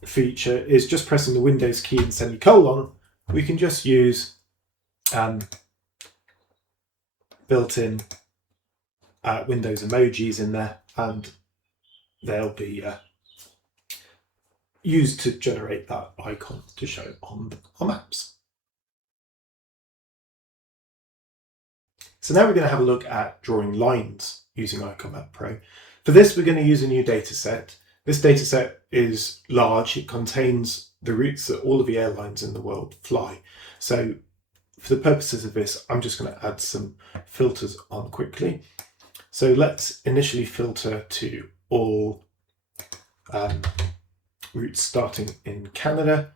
feature is just pressing the Windows key and semicolon. We can just use built-in Windows emojis in there, and they'll be used to generate that icon to show on our maps. So now we're going to have a look at drawing lines using Icon Map Pro. For this, we're going to use a new data set. This data set is large. It contains the routes that all of the airlines in the world fly. So for the purposes of this, I'm just going to add some filters on quickly. So let's initially filter to all routes starting in Canada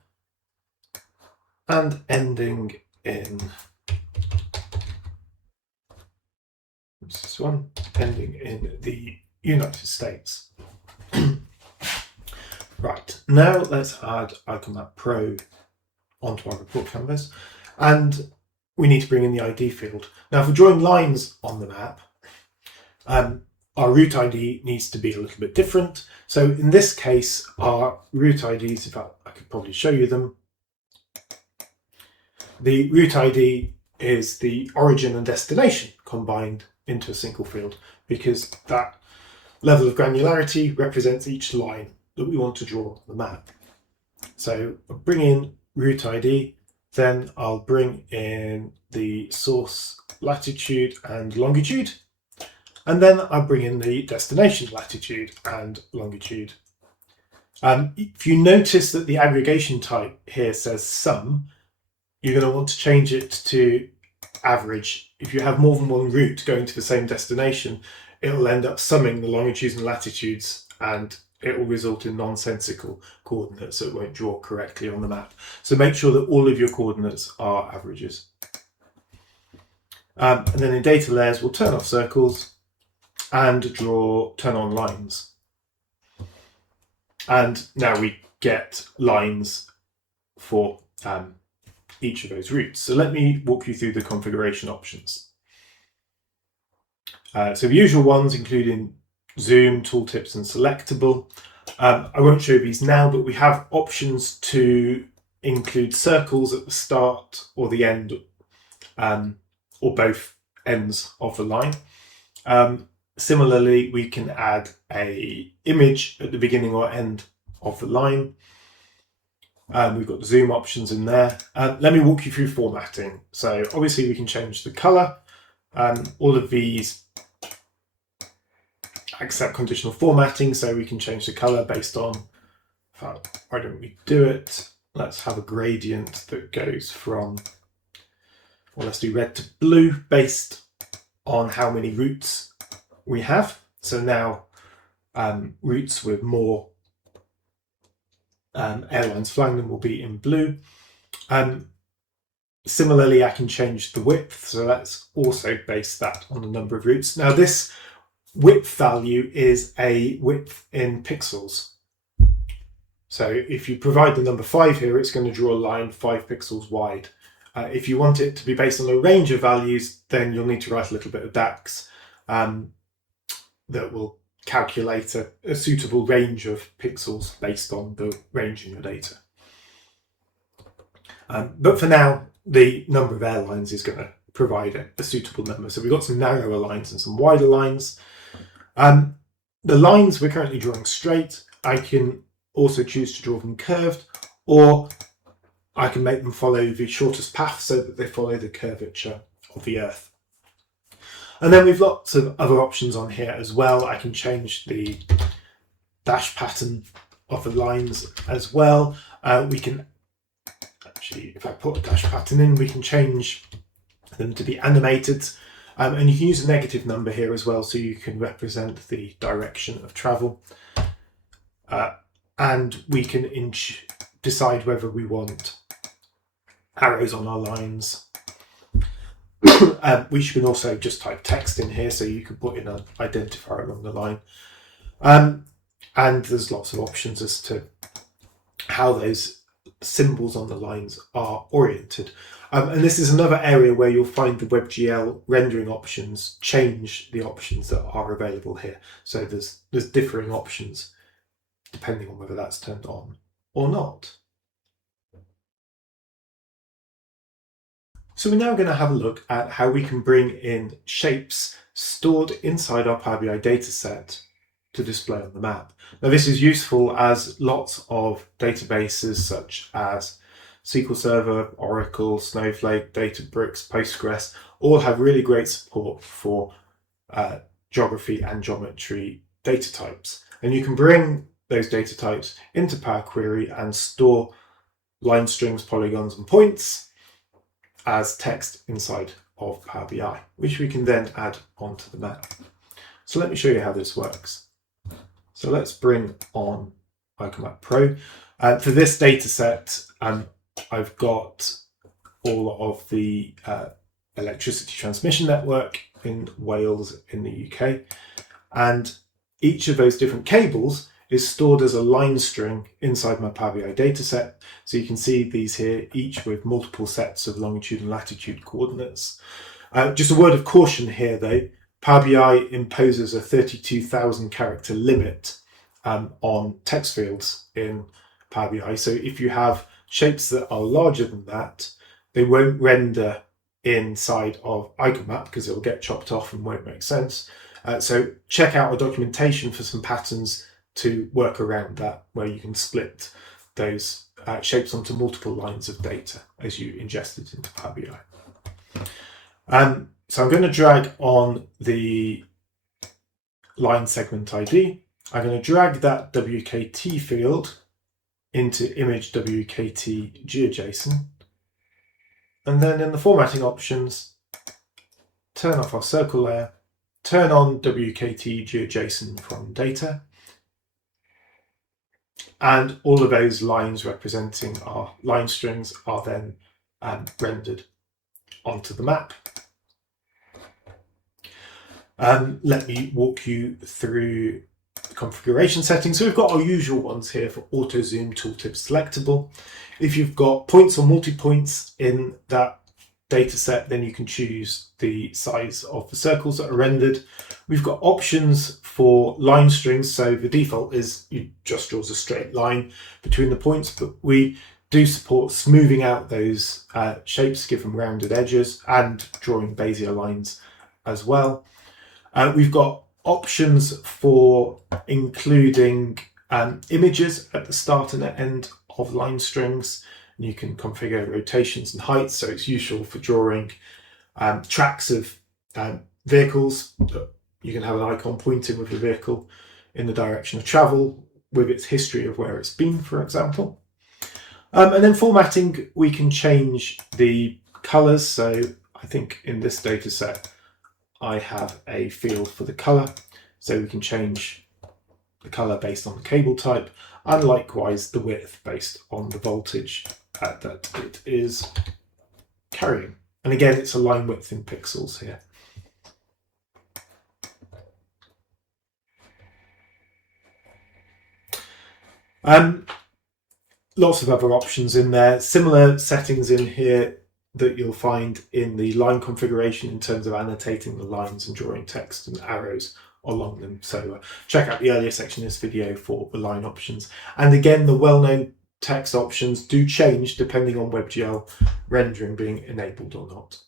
and ending in this one, ending in the United States. Right, now let's add IconMap Pro onto our report canvas, and we need to bring in the ID field. Now, if we're drawing lines on the map, our route ID needs to be a little bit different. So in this case, our route IDs, in fact, I could probably show you them. The route ID is the origin and destination combined into a single field, because that level of granularity represents each line that we want to draw on the map. So I'll bring in route ID, then I'll bring in the source latitude and longitude, and then I'll bring in the destination latitude and longitude. If you notice that the aggregation type here says sum, you're going to want to change it to average. If you have more than one route going to the same destination, it'll end up summing the longitudes and latitudes, and it will result in nonsensical coordinates that won't draw correctly on the map. So make sure that all of your coordinates are averages. And then in data layers, we'll turn off circles and turn on lines. And now we get lines for each of those routes. So let me walk you through the configuration options. So the usual ones, including zoom, tooltips, and selectable. I won't show these now, but we have options to include circles at the start or the end, or both ends of the line. Similarly, we can add an image at the beginning or end of the line. We've got the zoom options in there. Let me walk you through formatting. So obviously we can change the color. All of these accept conditional formatting, so we can change the color based on, why don't we do it? Let's have a gradient that goes from, well, let's do red to blue based on how many routes we have. So now routes with more airlines flying them will be in blue. Similarly, I can change the width, so let's also base that on the number of routes. Now this width value is a width in pixels. So if you provide the number 5 here, it's going to draw a line 5 pixels wide. If you want it to be based on a range of values, then you'll need to write a little bit of DAX that will calculate a suitable range of pixels based on the range in your data. But for now, the number of airlines is going to provide a suitable number. So we've got some narrower lines and some wider lines. The lines we're currently drawing straight. I can also choose to draw them curved, or I can make them follow the shortest path so that they follow the curvature of the Earth. And then we've lots of other options on here as well. I can change the dash pattern of the lines as well. We can actually, if I put a dash pattern in, we can change them to be animated. And you can use a negative number here as well, so you can represent the direction of travel. And we can decide whether we want arrows on our lines. We can also just type text in here, so you can put in an identifier along the line. And there's lots of options as to how those symbols on the lines are oriented. And this is another area where you'll find the WebGL rendering options change the options that are available here. So there's differing options depending on whether that's turned on or not. So we're now going to have a look at how we can bring in shapes stored inside our Power BI dataset to display on the map. Now this is useful as lots of databases such as SQL Server, Oracle, Snowflake, Databricks, Postgres all have really great support for geography and geometry data types. And you can bring those data types into Power Query and store line strings, polygons, and points as text inside of Power BI, which we can then add onto the map. So let me show you how this works. So let's bring on IconMap Pro. For this data set, I've got all of the electricity transmission network in Wales in the UK. And each of those different cables is stored as a line string inside my Power BI dataset. So you can see these here, each with multiple sets of longitude and latitude coordinates. Just a word of caution here though, Power BI imposes a 32,000 character limit on text fields in Power BI. So if you have shapes that are larger than that, they won't render inside of IconMap because it will get chopped off and won't make sense. So check out our documentation for some patterns to work around that, where you can split those shapes onto multiple lines of data as you ingest it into Power BI. So I'm going to drag on the line segment ID. I'm going to drag that WKT field into image WKT GeoJson. And then in the formatting options, turn off our circle layer, turn on WKT GeoJson from data. And all of those lines representing our line strings are then rendered onto the map. Let me walk you through the configuration settings. So we've got our usual ones here for auto zoom, tooltip selectable. If you've got points or multi-points in that data set, then you can choose the size of the circles that are rendered. We've got options for line strings. So the default is you just draws a straight line between the points, but we do support smoothing out those shapes, give them rounded edges, and drawing Bezier lines as well. We've got options for including images at the start and the end of line strings. And you can configure rotations and heights, so it's useful for drawing tracks of vehicles. You can have an icon pointing with the vehicle in the direction of travel with its history of where it's been, for example. And then formatting, we can change the colors. So I think in this data set, I have a field for the color. So we can change the color based on the cable type, and likewise the width based on the voltage that it is carrying. And again, it's a line width in pixels here. Lots of other options in there, similar settings in here that you'll find in the line configuration in terms of annotating the lines and drawing text and arrows along them. So check out the earlier section of this video for the line options. And again, the well-known text options do change depending on WebGL rendering being enabled or not.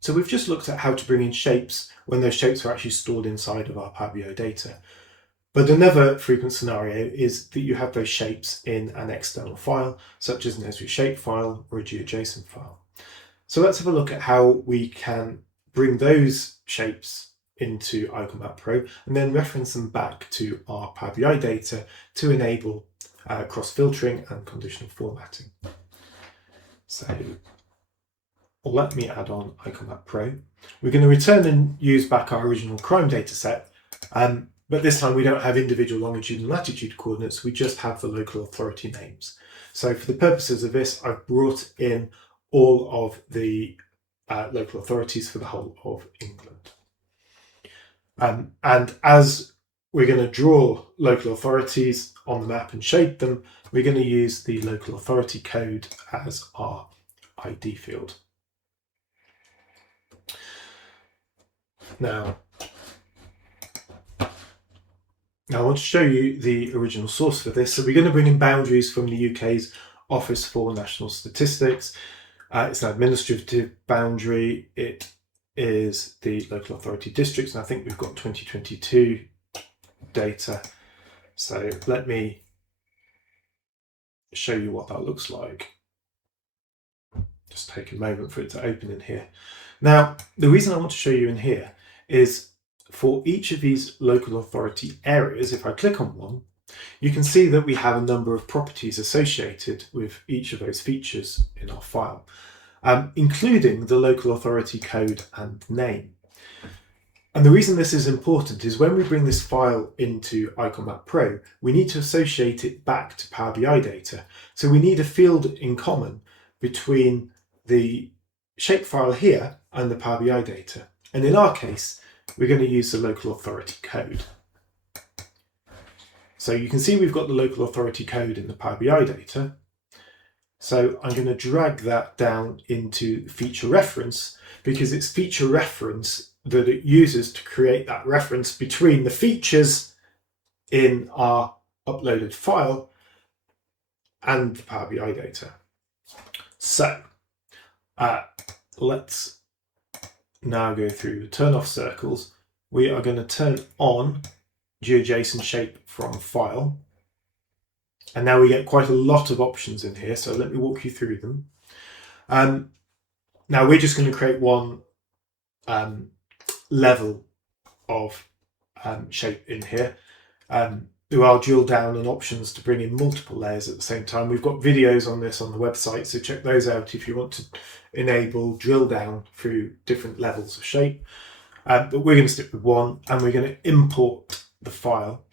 So we've just looked at how to bring in shapes when those shapes are actually stored inside of our Power BI data. But another frequent scenario is that you have those shapes in an external file, such as an Azure Shapefile or a GeoJson file. So let's have a look at how we can bring those shapes into IconMap Pro and then reference them back to our Power BI data to enable cross-filtering and conditional formatting. So let me add on IconMap Pro. We're going to return and use back our original Chrome dataset, but this time we don't have individual longitude and latitude coordinates, we just have the local authority names. So for the purposes of this, I've brought in all of the local authorities for the whole of England. And as we're going to draw local authorities on the map and shape them, we're going to use the local authority code as our ID field. Now I want to show you the original source for this. So we're going to bring in boundaries from the UK's Office for National Statistics. It's an administrative boundary. It is the local authority districts, and I think we've got 2022 data. So let me show you what that looks like. Just take a moment for it to open in here. Now, the reason I want to show you in here is for each of these local authority areas, if I click on one, you can see that we have a number of properties associated with each of those features in our file, including the local authority code and name. And the reason this is important is when we bring this file into Icon Map Pro, we need to associate it back to Power BI data. So we need a field in common between the shapefile here and the Power BI data. And in our case, we're going to use the local authority code. So you can see we've got the local authority code in the Power BI data. So I'm going to drag that down into feature reference, because it's feature reference that it uses to create that reference between the features in our uploaded file and the Power BI data. So let's now go through the turn off circles. We are going to turn on GeoJson shape from file. And now we get quite a lot of options in here. So let me walk you through them. Now we're just going to create one level of shape in here. There are drill down and options to bring in multiple layers at the same time. We've got videos on this on the website, so check those out if you want to enable drill down through different levels of shape. But we're going to stick with one, and we're going to import the file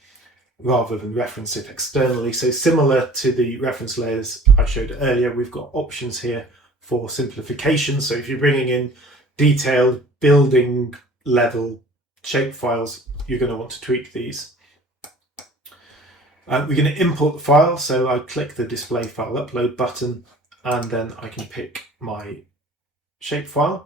rather than reference it externally. So similar to the reference layers I showed earlier, we've got options here for simplification. So if you're bringing in detailed building level shape files, you're going to want to tweak these. We're going to import the file, so I click the display file upload button, and then I can pick my shapefile.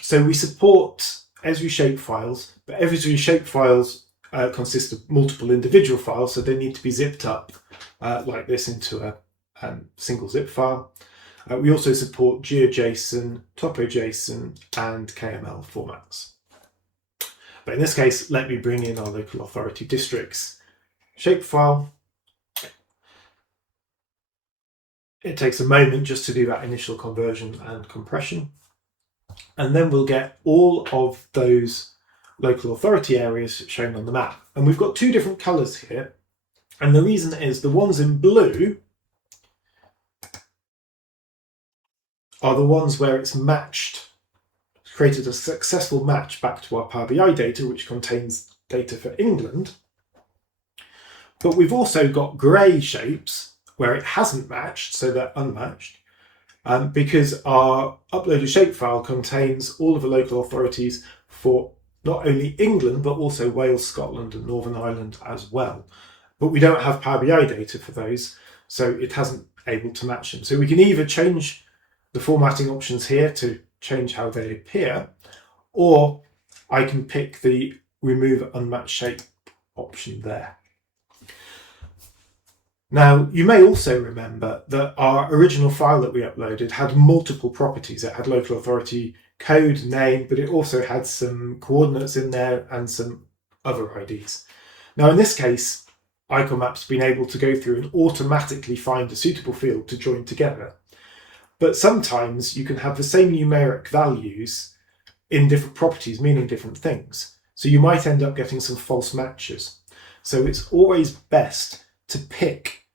So we support Esri shapefiles, but Esri shapefiles consist of multiple individual files, so they need to be zipped up like this into a single zip file. We also support GeoJson, TopoJSON, and KML formats. But in this case, let me bring in our local authority districts shapefile. It takes a moment just to do that initial conversion and compression. And then we'll get all of those local authority areas shown on the map. And we've got two different colours here. And the reason is the ones in blue are the ones where it's matched, created a successful match back to our Power BI data, which contains data for England. But we've also got grey shapes where it hasn't matched, so they're unmatched, because our uploaded shapefile contains all of the local authorities for not only England, but also Wales, Scotland, and Northern Ireland as well. But we don't have Power BI data for those, so it hasn't able to match them. So we can either change the formatting options here to change how they appear, or I can pick the remove unmatched shape option there. Now, you may also remember that our original file that we uploaded had multiple properties. It had local authority code, name, but it also had some coordinates in there and some other IDs. Now, in this case, Icon Map's been able to go through and automatically find a suitable field to join together. But sometimes you can have the same numeric values in different properties, meaning different things. So you might end up getting some false matches. So it's always best to pick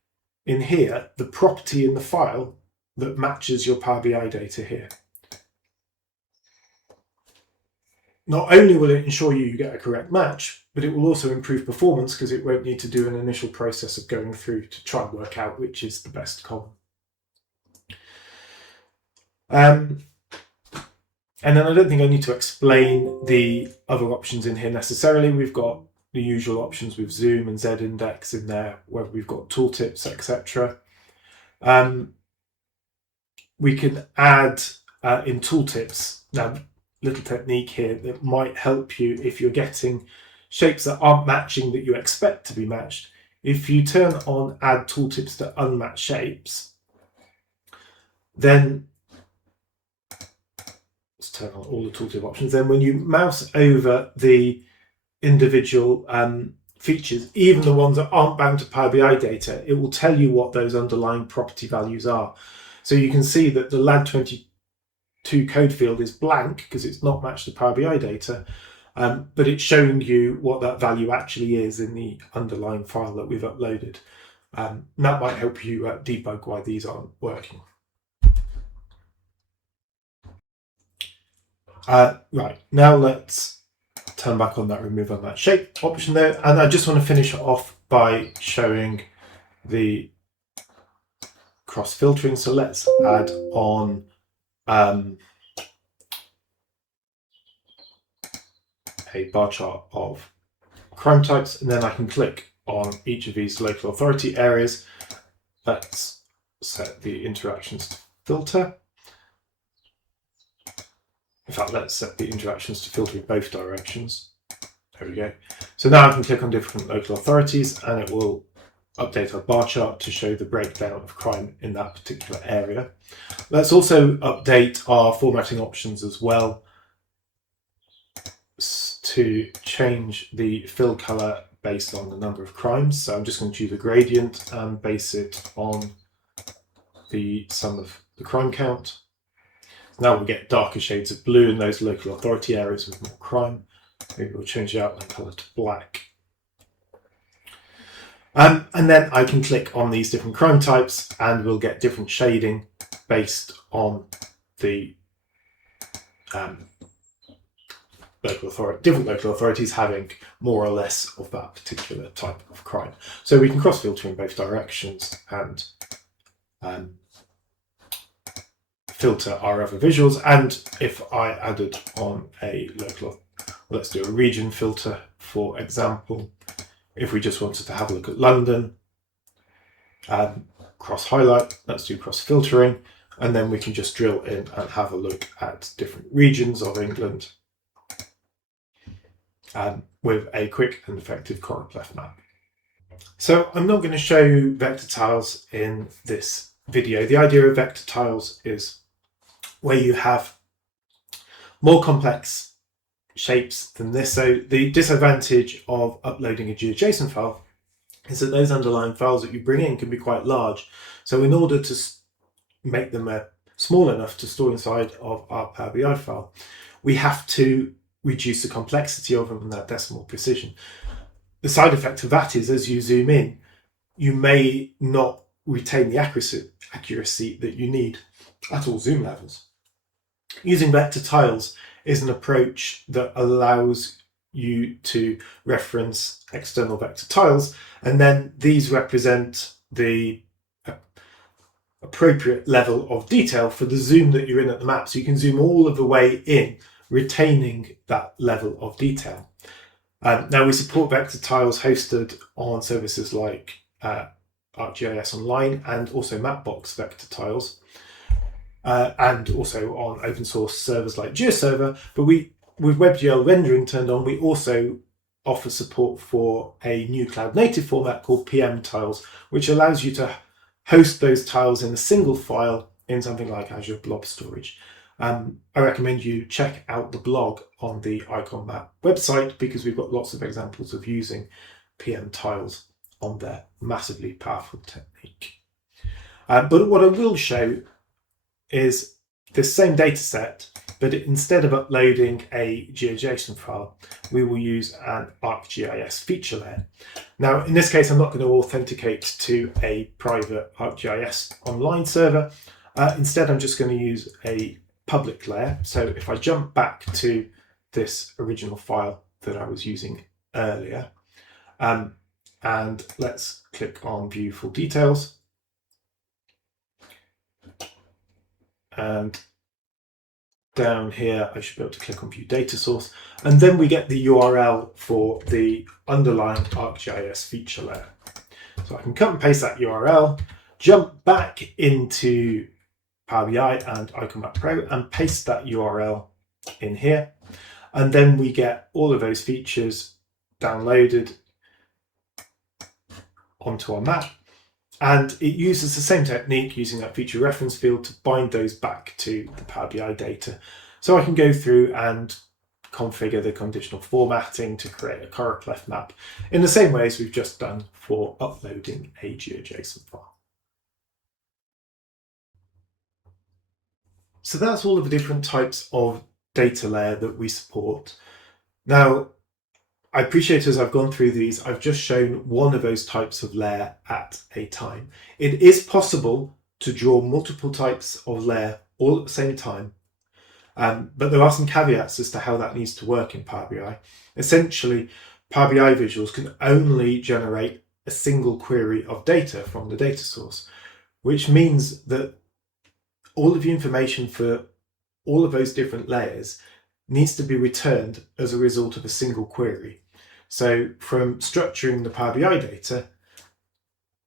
in here the property in the file that matches your Power BI data here. Not only will it ensure you get a correct match, but it will also improve performance because it won't need to do an initial process of going through to try and work out which is the best column. And then I don't think I need to explain the other options in here necessarily. We've got the usual options with zoom and z-index in there, where we've got tooltips, etc. We can add in tooltips. Now, little technique here that might help you if you're getting shapes that aren't matching that you expect to be matched. If you turn on add tooltips to unmatched shapes, then let's turn on all the tooltip options. Then when you mouse over the individual features, even the ones that aren't bound to Power BI data, it will tell you what those underlying property values are. So you can see that the LAD22 code field is blank because it's not matched to Power BI data, but it's showing you what that value actually is in the underlying file that we've uploaded. That might help you debug why these aren't working. Right, now let's turn back on that remove unmatched shape option there. And I just want to finish off by showing the cross filtering. So let's add on a bar chart of crime types, and then I can click on each of these local authority areas. Let's set the interactions to filter. In fact, let's set the interactions to filter in both directions. There we go. So now I can click on different local authorities and it will update our bar chart to show the breakdown of crime in that particular area. Let's also update our formatting options as well to change the fill color based on the number of crimes. So I'm just going to choose a gradient and base it on the sum of the crime count. Now we get darker shades of blue in those local authority areas with more crime. Maybe we'll change the outline color to black. And then I can click on these different crime types and we'll get different shading based on the different local authorities having more or less of that particular type of crime. So we can cross filter in both directions and filter our other visuals. And if I added on a local, let's do a region filter, for example, if we just wanted to have a look at London, cross highlight, let's do cross filtering, and then we can just drill in and have a look at different regions of England with a quick and effective choropleth map. So I'm not going to show vector tiles in this video. The idea of vector tiles is where you have more complex shapes than this. So the disadvantage of uploading a GeoJson file is that those underlying files that you bring in can be quite large. So in order to make them small enough to store inside of our Power BI file, we have to reduce the complexity of them and that decimal precision. The side effect of that is, as you zoom in, you may not retain the accuracy that you need at all zoom levels. Using vector tiles is an approach that allows you to reference external vector tiles, and then these represent the appropriate level of detail for the zoom that you're in at the map. So you can zoom all of the way in, retaining that level of detail. Now we support vector tiles hosted on services like ArcGIS Online and also Mapbox vector tiles, and also on open source servers like GeoServer. But with WebGL rendering turned on, we also offer support for a new cloud native format called PMTiles, which allows you to host those tiles in a single file in something like Azure Blob Storage. I recommend you check out the blog on the Icon Map website because we've got lots of examples of using PMTiles on there. Massively powerful technique. But what I will show is this same data set, but instead of uploading a GeoJson file, we will use an ArcGIS feature layer. Now, in this case, I'm not going to authenticate to a private ArcGIS online server. Instead, I'm just going to use a public layer. So if I jump back to this original file that I was using earlier, and let's click on View Full Details. And down here, I should be able to click on View Data Source. And then we get the URL for the underlying ArcGIS feature layer. So I can cut and paste that URL, jump back into Power BI and Icon Map Pro and paste that URL in here. And then we get all of those features downloaded onto our map. And it uses the same technique using that feature reference field to bind those back to the Power BI data. So I can go through and configure the conditional formatting to create a choropleth map in the same way as we've just done for uploading a GeoJson file. So that's all of the different types of data layer that we support. Now, I appreciate as I've gone through these, I've just shown one of those types of layer at a time. It is possible to draw multiple types of layer all at the same time. But there are some caveats as to how that needs to work in Power BI. Essentially, Power BI visuals can only generate a single query of data from the data source, which means that all of the information for all of those different layers needs to be returned as a result of a single query. So from structuring the Power BI data,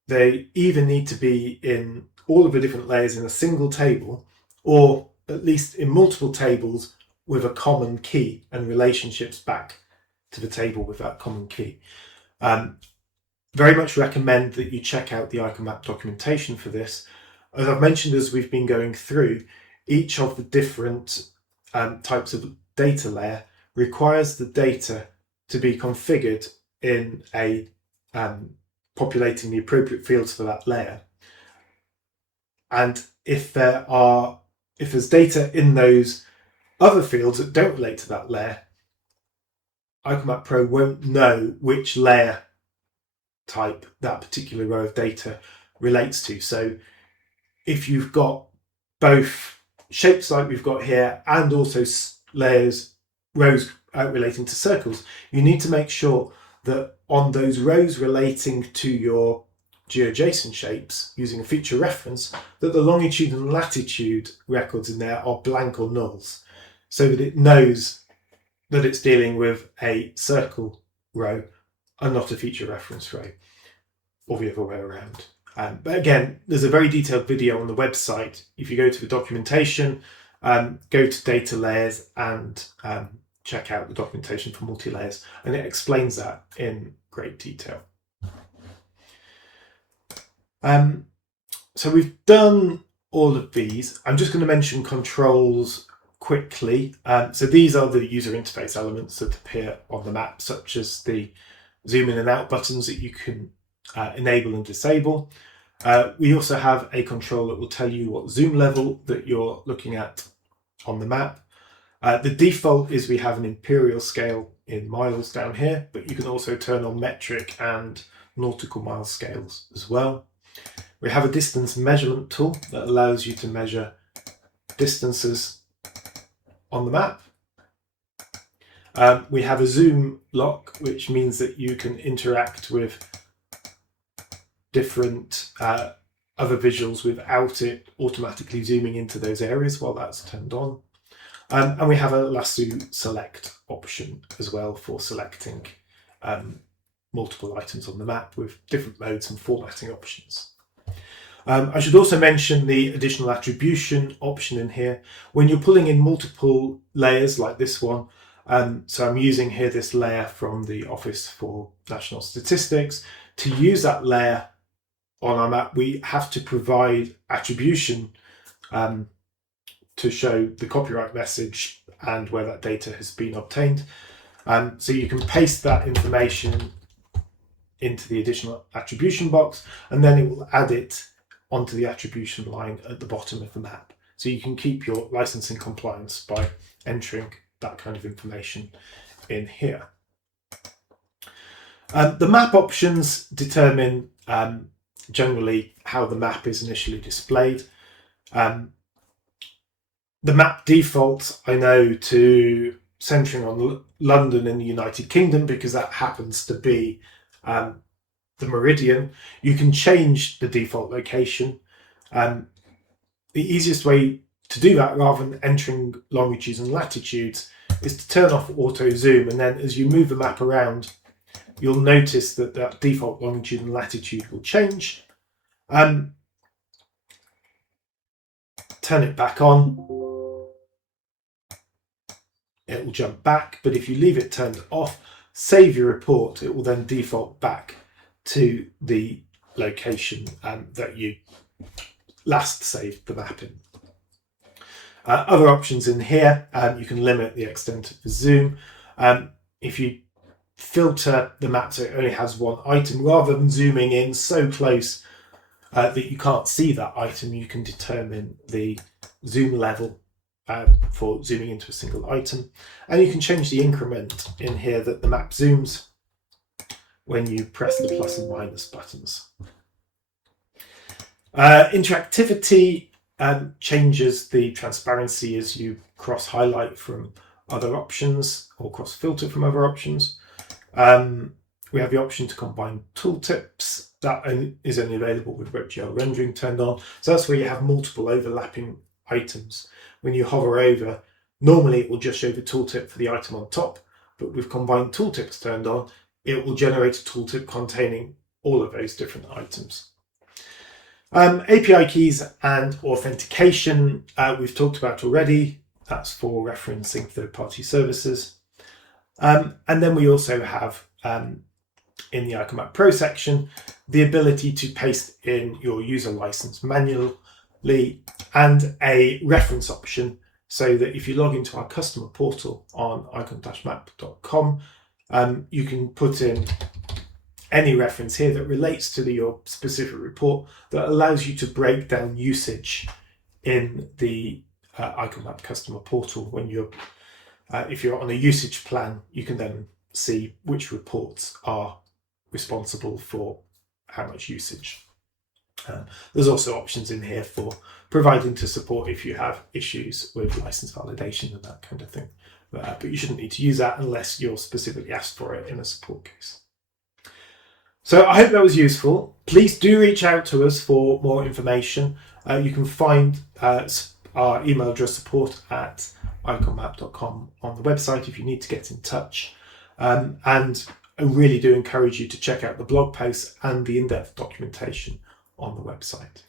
they either need to be in all of the different layers in a single table, or at least in multiple tables with a common key and relationships back to the table with that common key. Very much recommend that you check out the icon map documentation for this. As I've mentioned, as we've been going through, each of the different types of data layer requires the data to be configured in a populating the appropriate fields for that layer. And if there's data in those other fields that don't relate to that layer, Icon Map Pro won't know which layer type that particular row of data relates to. So if you've got both shapes like we've got here and also rows relating to circles, you need to make sure that on those rows relating to your GeoJson shapes, using a feature reference, that the longitude and latitude records in there are blank or nulls, so that it knows that it's dealing with a circle row and not a feature reference row, or the other way around. But again, there's a very detailed video on the website. If you go to the documentation, go to data layers and check out the documentation for multi-layers, and it explains that in great detail. So we've done all of these. I'm just going to mention controls quickly. So these are the user interface elements that appear on the map, such as the zoom in and out buttons that you can enable and disable. We also have a control that will tell you what zoom level that you're looking at on the map. The default is we have an imperial scale in miles down here, but you can also turn on metric and nautical mile scales as well. We have a distance measurement tool that allows you to measure distances on the map. We have a zoom lock, which means that you can interact with different other visuals without it automatically zooming into those areas while that's turned on. And we have a lasso select option as well for selecting multiple items on the map with different modes and formatting options. I should also mention the additional attribution option in here. When you're pulling in multiple layers like this one, so I'm using here this layer from the Office for National Statistics. To use that layer on our map, we have to provide attribution to show the copyright message and where that data has been obtained. So you can paste that information into the additional attribution box, and then it will add it onto the attribution line at the bottom of the map. So you can keep your licensing compliance by entering that kind of information in here. The map options determine generally how the map is initially displayed. The map defaults, I know, to centering on London in the United Kingdom because that happens to be the meridian. You can change the default location. The easiest way to do that, rather than entering longitudes and latitudes, is to turn off auto zoom, and then as you move the map around, you'll notice that that default longitude and latitude will change. Turn it back on, it will jump back, but if you leave it turned off, save your report, it will then default back to the location that you last saved the map in. Other options in here, you can limit the extent of the zoom. If you filter the map so it only has one item, rather than zooming in so close that you can't see that item, you can determine the zoom level for zooming into a single item. And you can change the increment in here that the map zooms when you press the plus and minus buttons. Interactivity changes the transparency as you cross-highlight from other options or cross-filter from other options. We have the option to combine tooltips. That is only available with WebGL rendering turned on. So that's where you have multiple overlapping items. When you hover over, normally it will just show the tooltip for the item on top, but with combined tooltips turned on, it will generate a tooltip containing all of those different items. API keys and authentication, we've talked about already. That's for referencing third-party services. And then we also have, in the IconMap Pro section, the ability to paste in your user license manually and a reference option, so that if you log into our customer portal on icon-map.com, you can put in any reference here that relates to your specific report that allows you to break down usage in the IconMap customer portal. When you're, if you're on a usage plan, you can then see which reports are responsible for how much usage. There's also options in here for providing to support if you have issues with license validation and that kind of thing. But you shouldn't need to use that unless you're specifically asked for it in a support case. So I hope that was useful. Please do reach out to us for more information. You can find our email address, support@iconmap.com, on the website if you need to get in touch. And I really do encourage you to check out the blog posts and the in-depth documentation on the website.